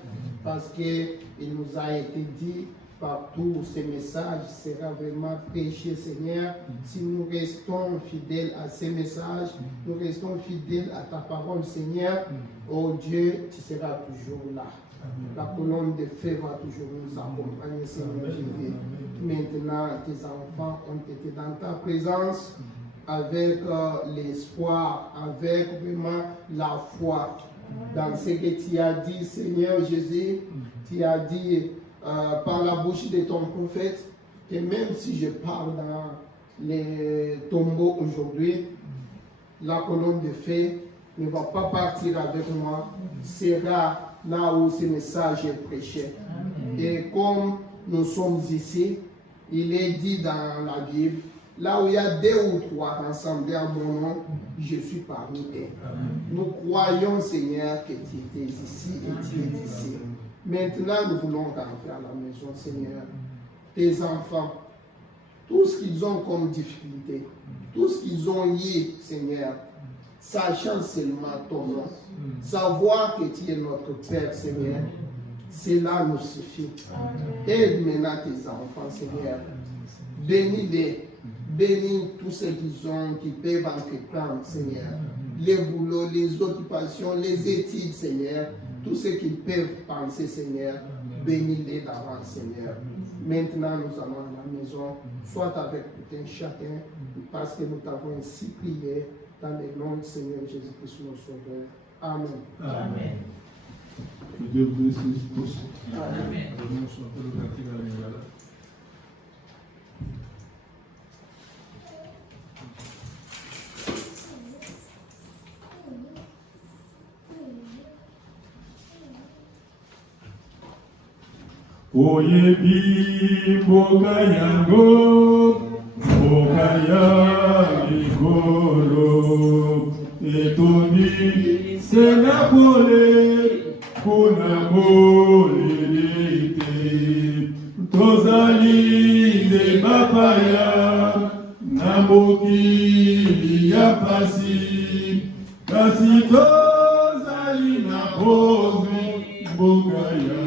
parce qu'il nous a été dit partout, ce message sera vraiment prêché, Seigneur. Si nous restons fidèles à ces messages, nous restons fidèles à ta parole, Seigneur, oh Dieu, tu seras toujours là. La colonne de feu va toujours nous accompagner, Seigneur Jésus. Maintenant, tes enfants ont été dans ta présence avec l'espoir, avec vraiment la foi dans ce que tu as dit, Seigneur Jésus. Tu as dit par la bouche de ton prophète que même si je parle dans les tombeaux aujourd'hui, la colonne de feu ne va pas partir avec moi, sera là où ce message est prêché. Et comme nous sommes ici, il est dit dans la Bible, là où il y a 2 ou 3 rassemblés en mon nom, je suis parmi eux. Nous croyons, Seigneur, que tu étais ici et tu es ici. Maintenant, nous voulons rentrer à la maison, Seigneur. Tes enfants, tout ce qu'ils ont comme difficulté, tout ce qu'ils ont eu, Seigneur, sachant seulement ton nom, savoir que tu es notre Père, Seigneur, cela nous suffit. Aide maintenant tes enfants, Seigneur. Bénis-les. Bénis tous ceux qui peuvent entreprendre, Seigneur. Les boulots, les occupations, les études, Seigneur. Tout ce qu'ils peuvent penser, Seigneur. Bénis-les d'avance, Seigneur. Maintenant, nous allons à la maison, soit avec tout un chacun, parce que nous t'avons ainsi prié dans le nom du Seigneur Jésus-Christ, notre Sauveur. Amen. Amen. Que Dieu vous bénisse tous. Amen. Oyebi mboka yango, mboka ya mikolo, etondi sena pole, kuna moleli te. Tozali nde bapaya, na mokili ya pasi, kasi tozali na bozwi mboka ya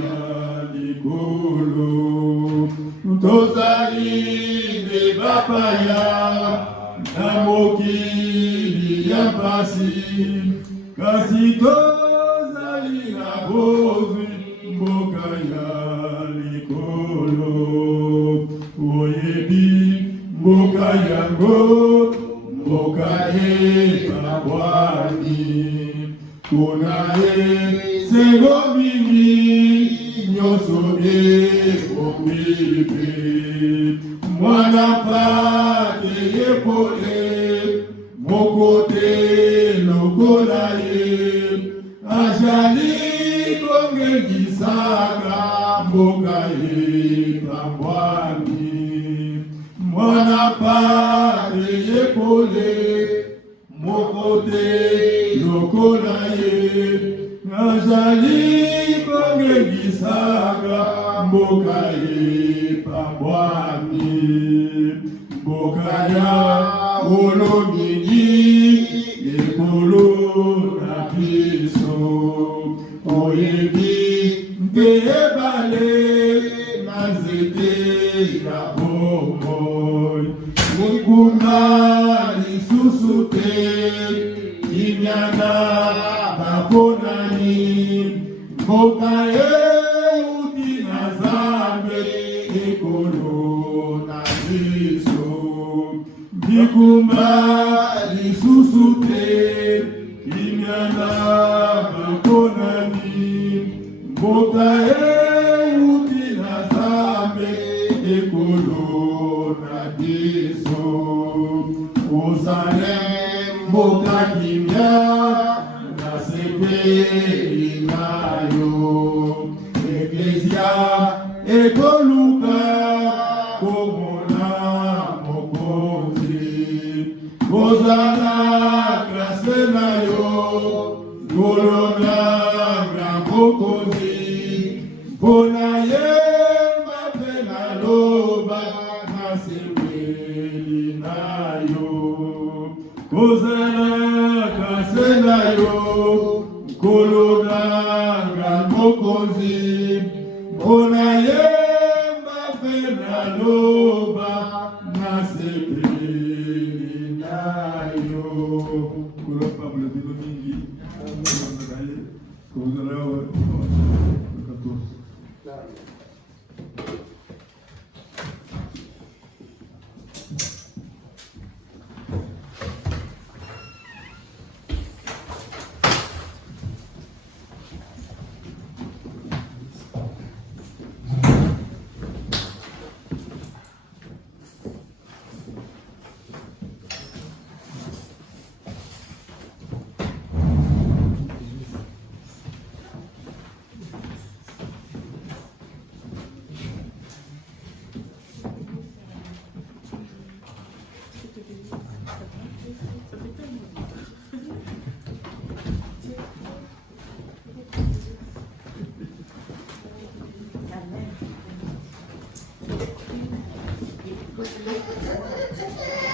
likolo. Tozali nde bapaya, na mokili ya pasi, kasi tozali na bozwi mboka ya likolo. Oyebi mboka yango, mboka ekabwani, kuna esengo mingi, nyonso ekomipe. Mwana pake epole, moko te lokola ye, azali kongengisaka mboka ekabwani. Mwana pake epole, moko te lokola ye, azali kongengisaka mboka epabwani. Mboka ya olobingi ekolo na biso, oyebi mpe ebale na nzete ya bomoi. Mokuma lisusu te, imiana baponani, mboka euti na Nzambe ekolo na Yesu Bikumba lisusute Inyana bakonani Mboka utina zambe Ekolo na Yesu Osane mboka kimya Na sepeli nayo Eklesia ekoluka Komona mokonzi Ozala grase na yo Golona mokonzi Mpona ye mape na loba Na sepeli na yo Ozala grase na yo Golona mokonzi Mpona ye mape na loba Na sepeli na yo Kolo Pablo dino mingi Kozala wa 14 Amen.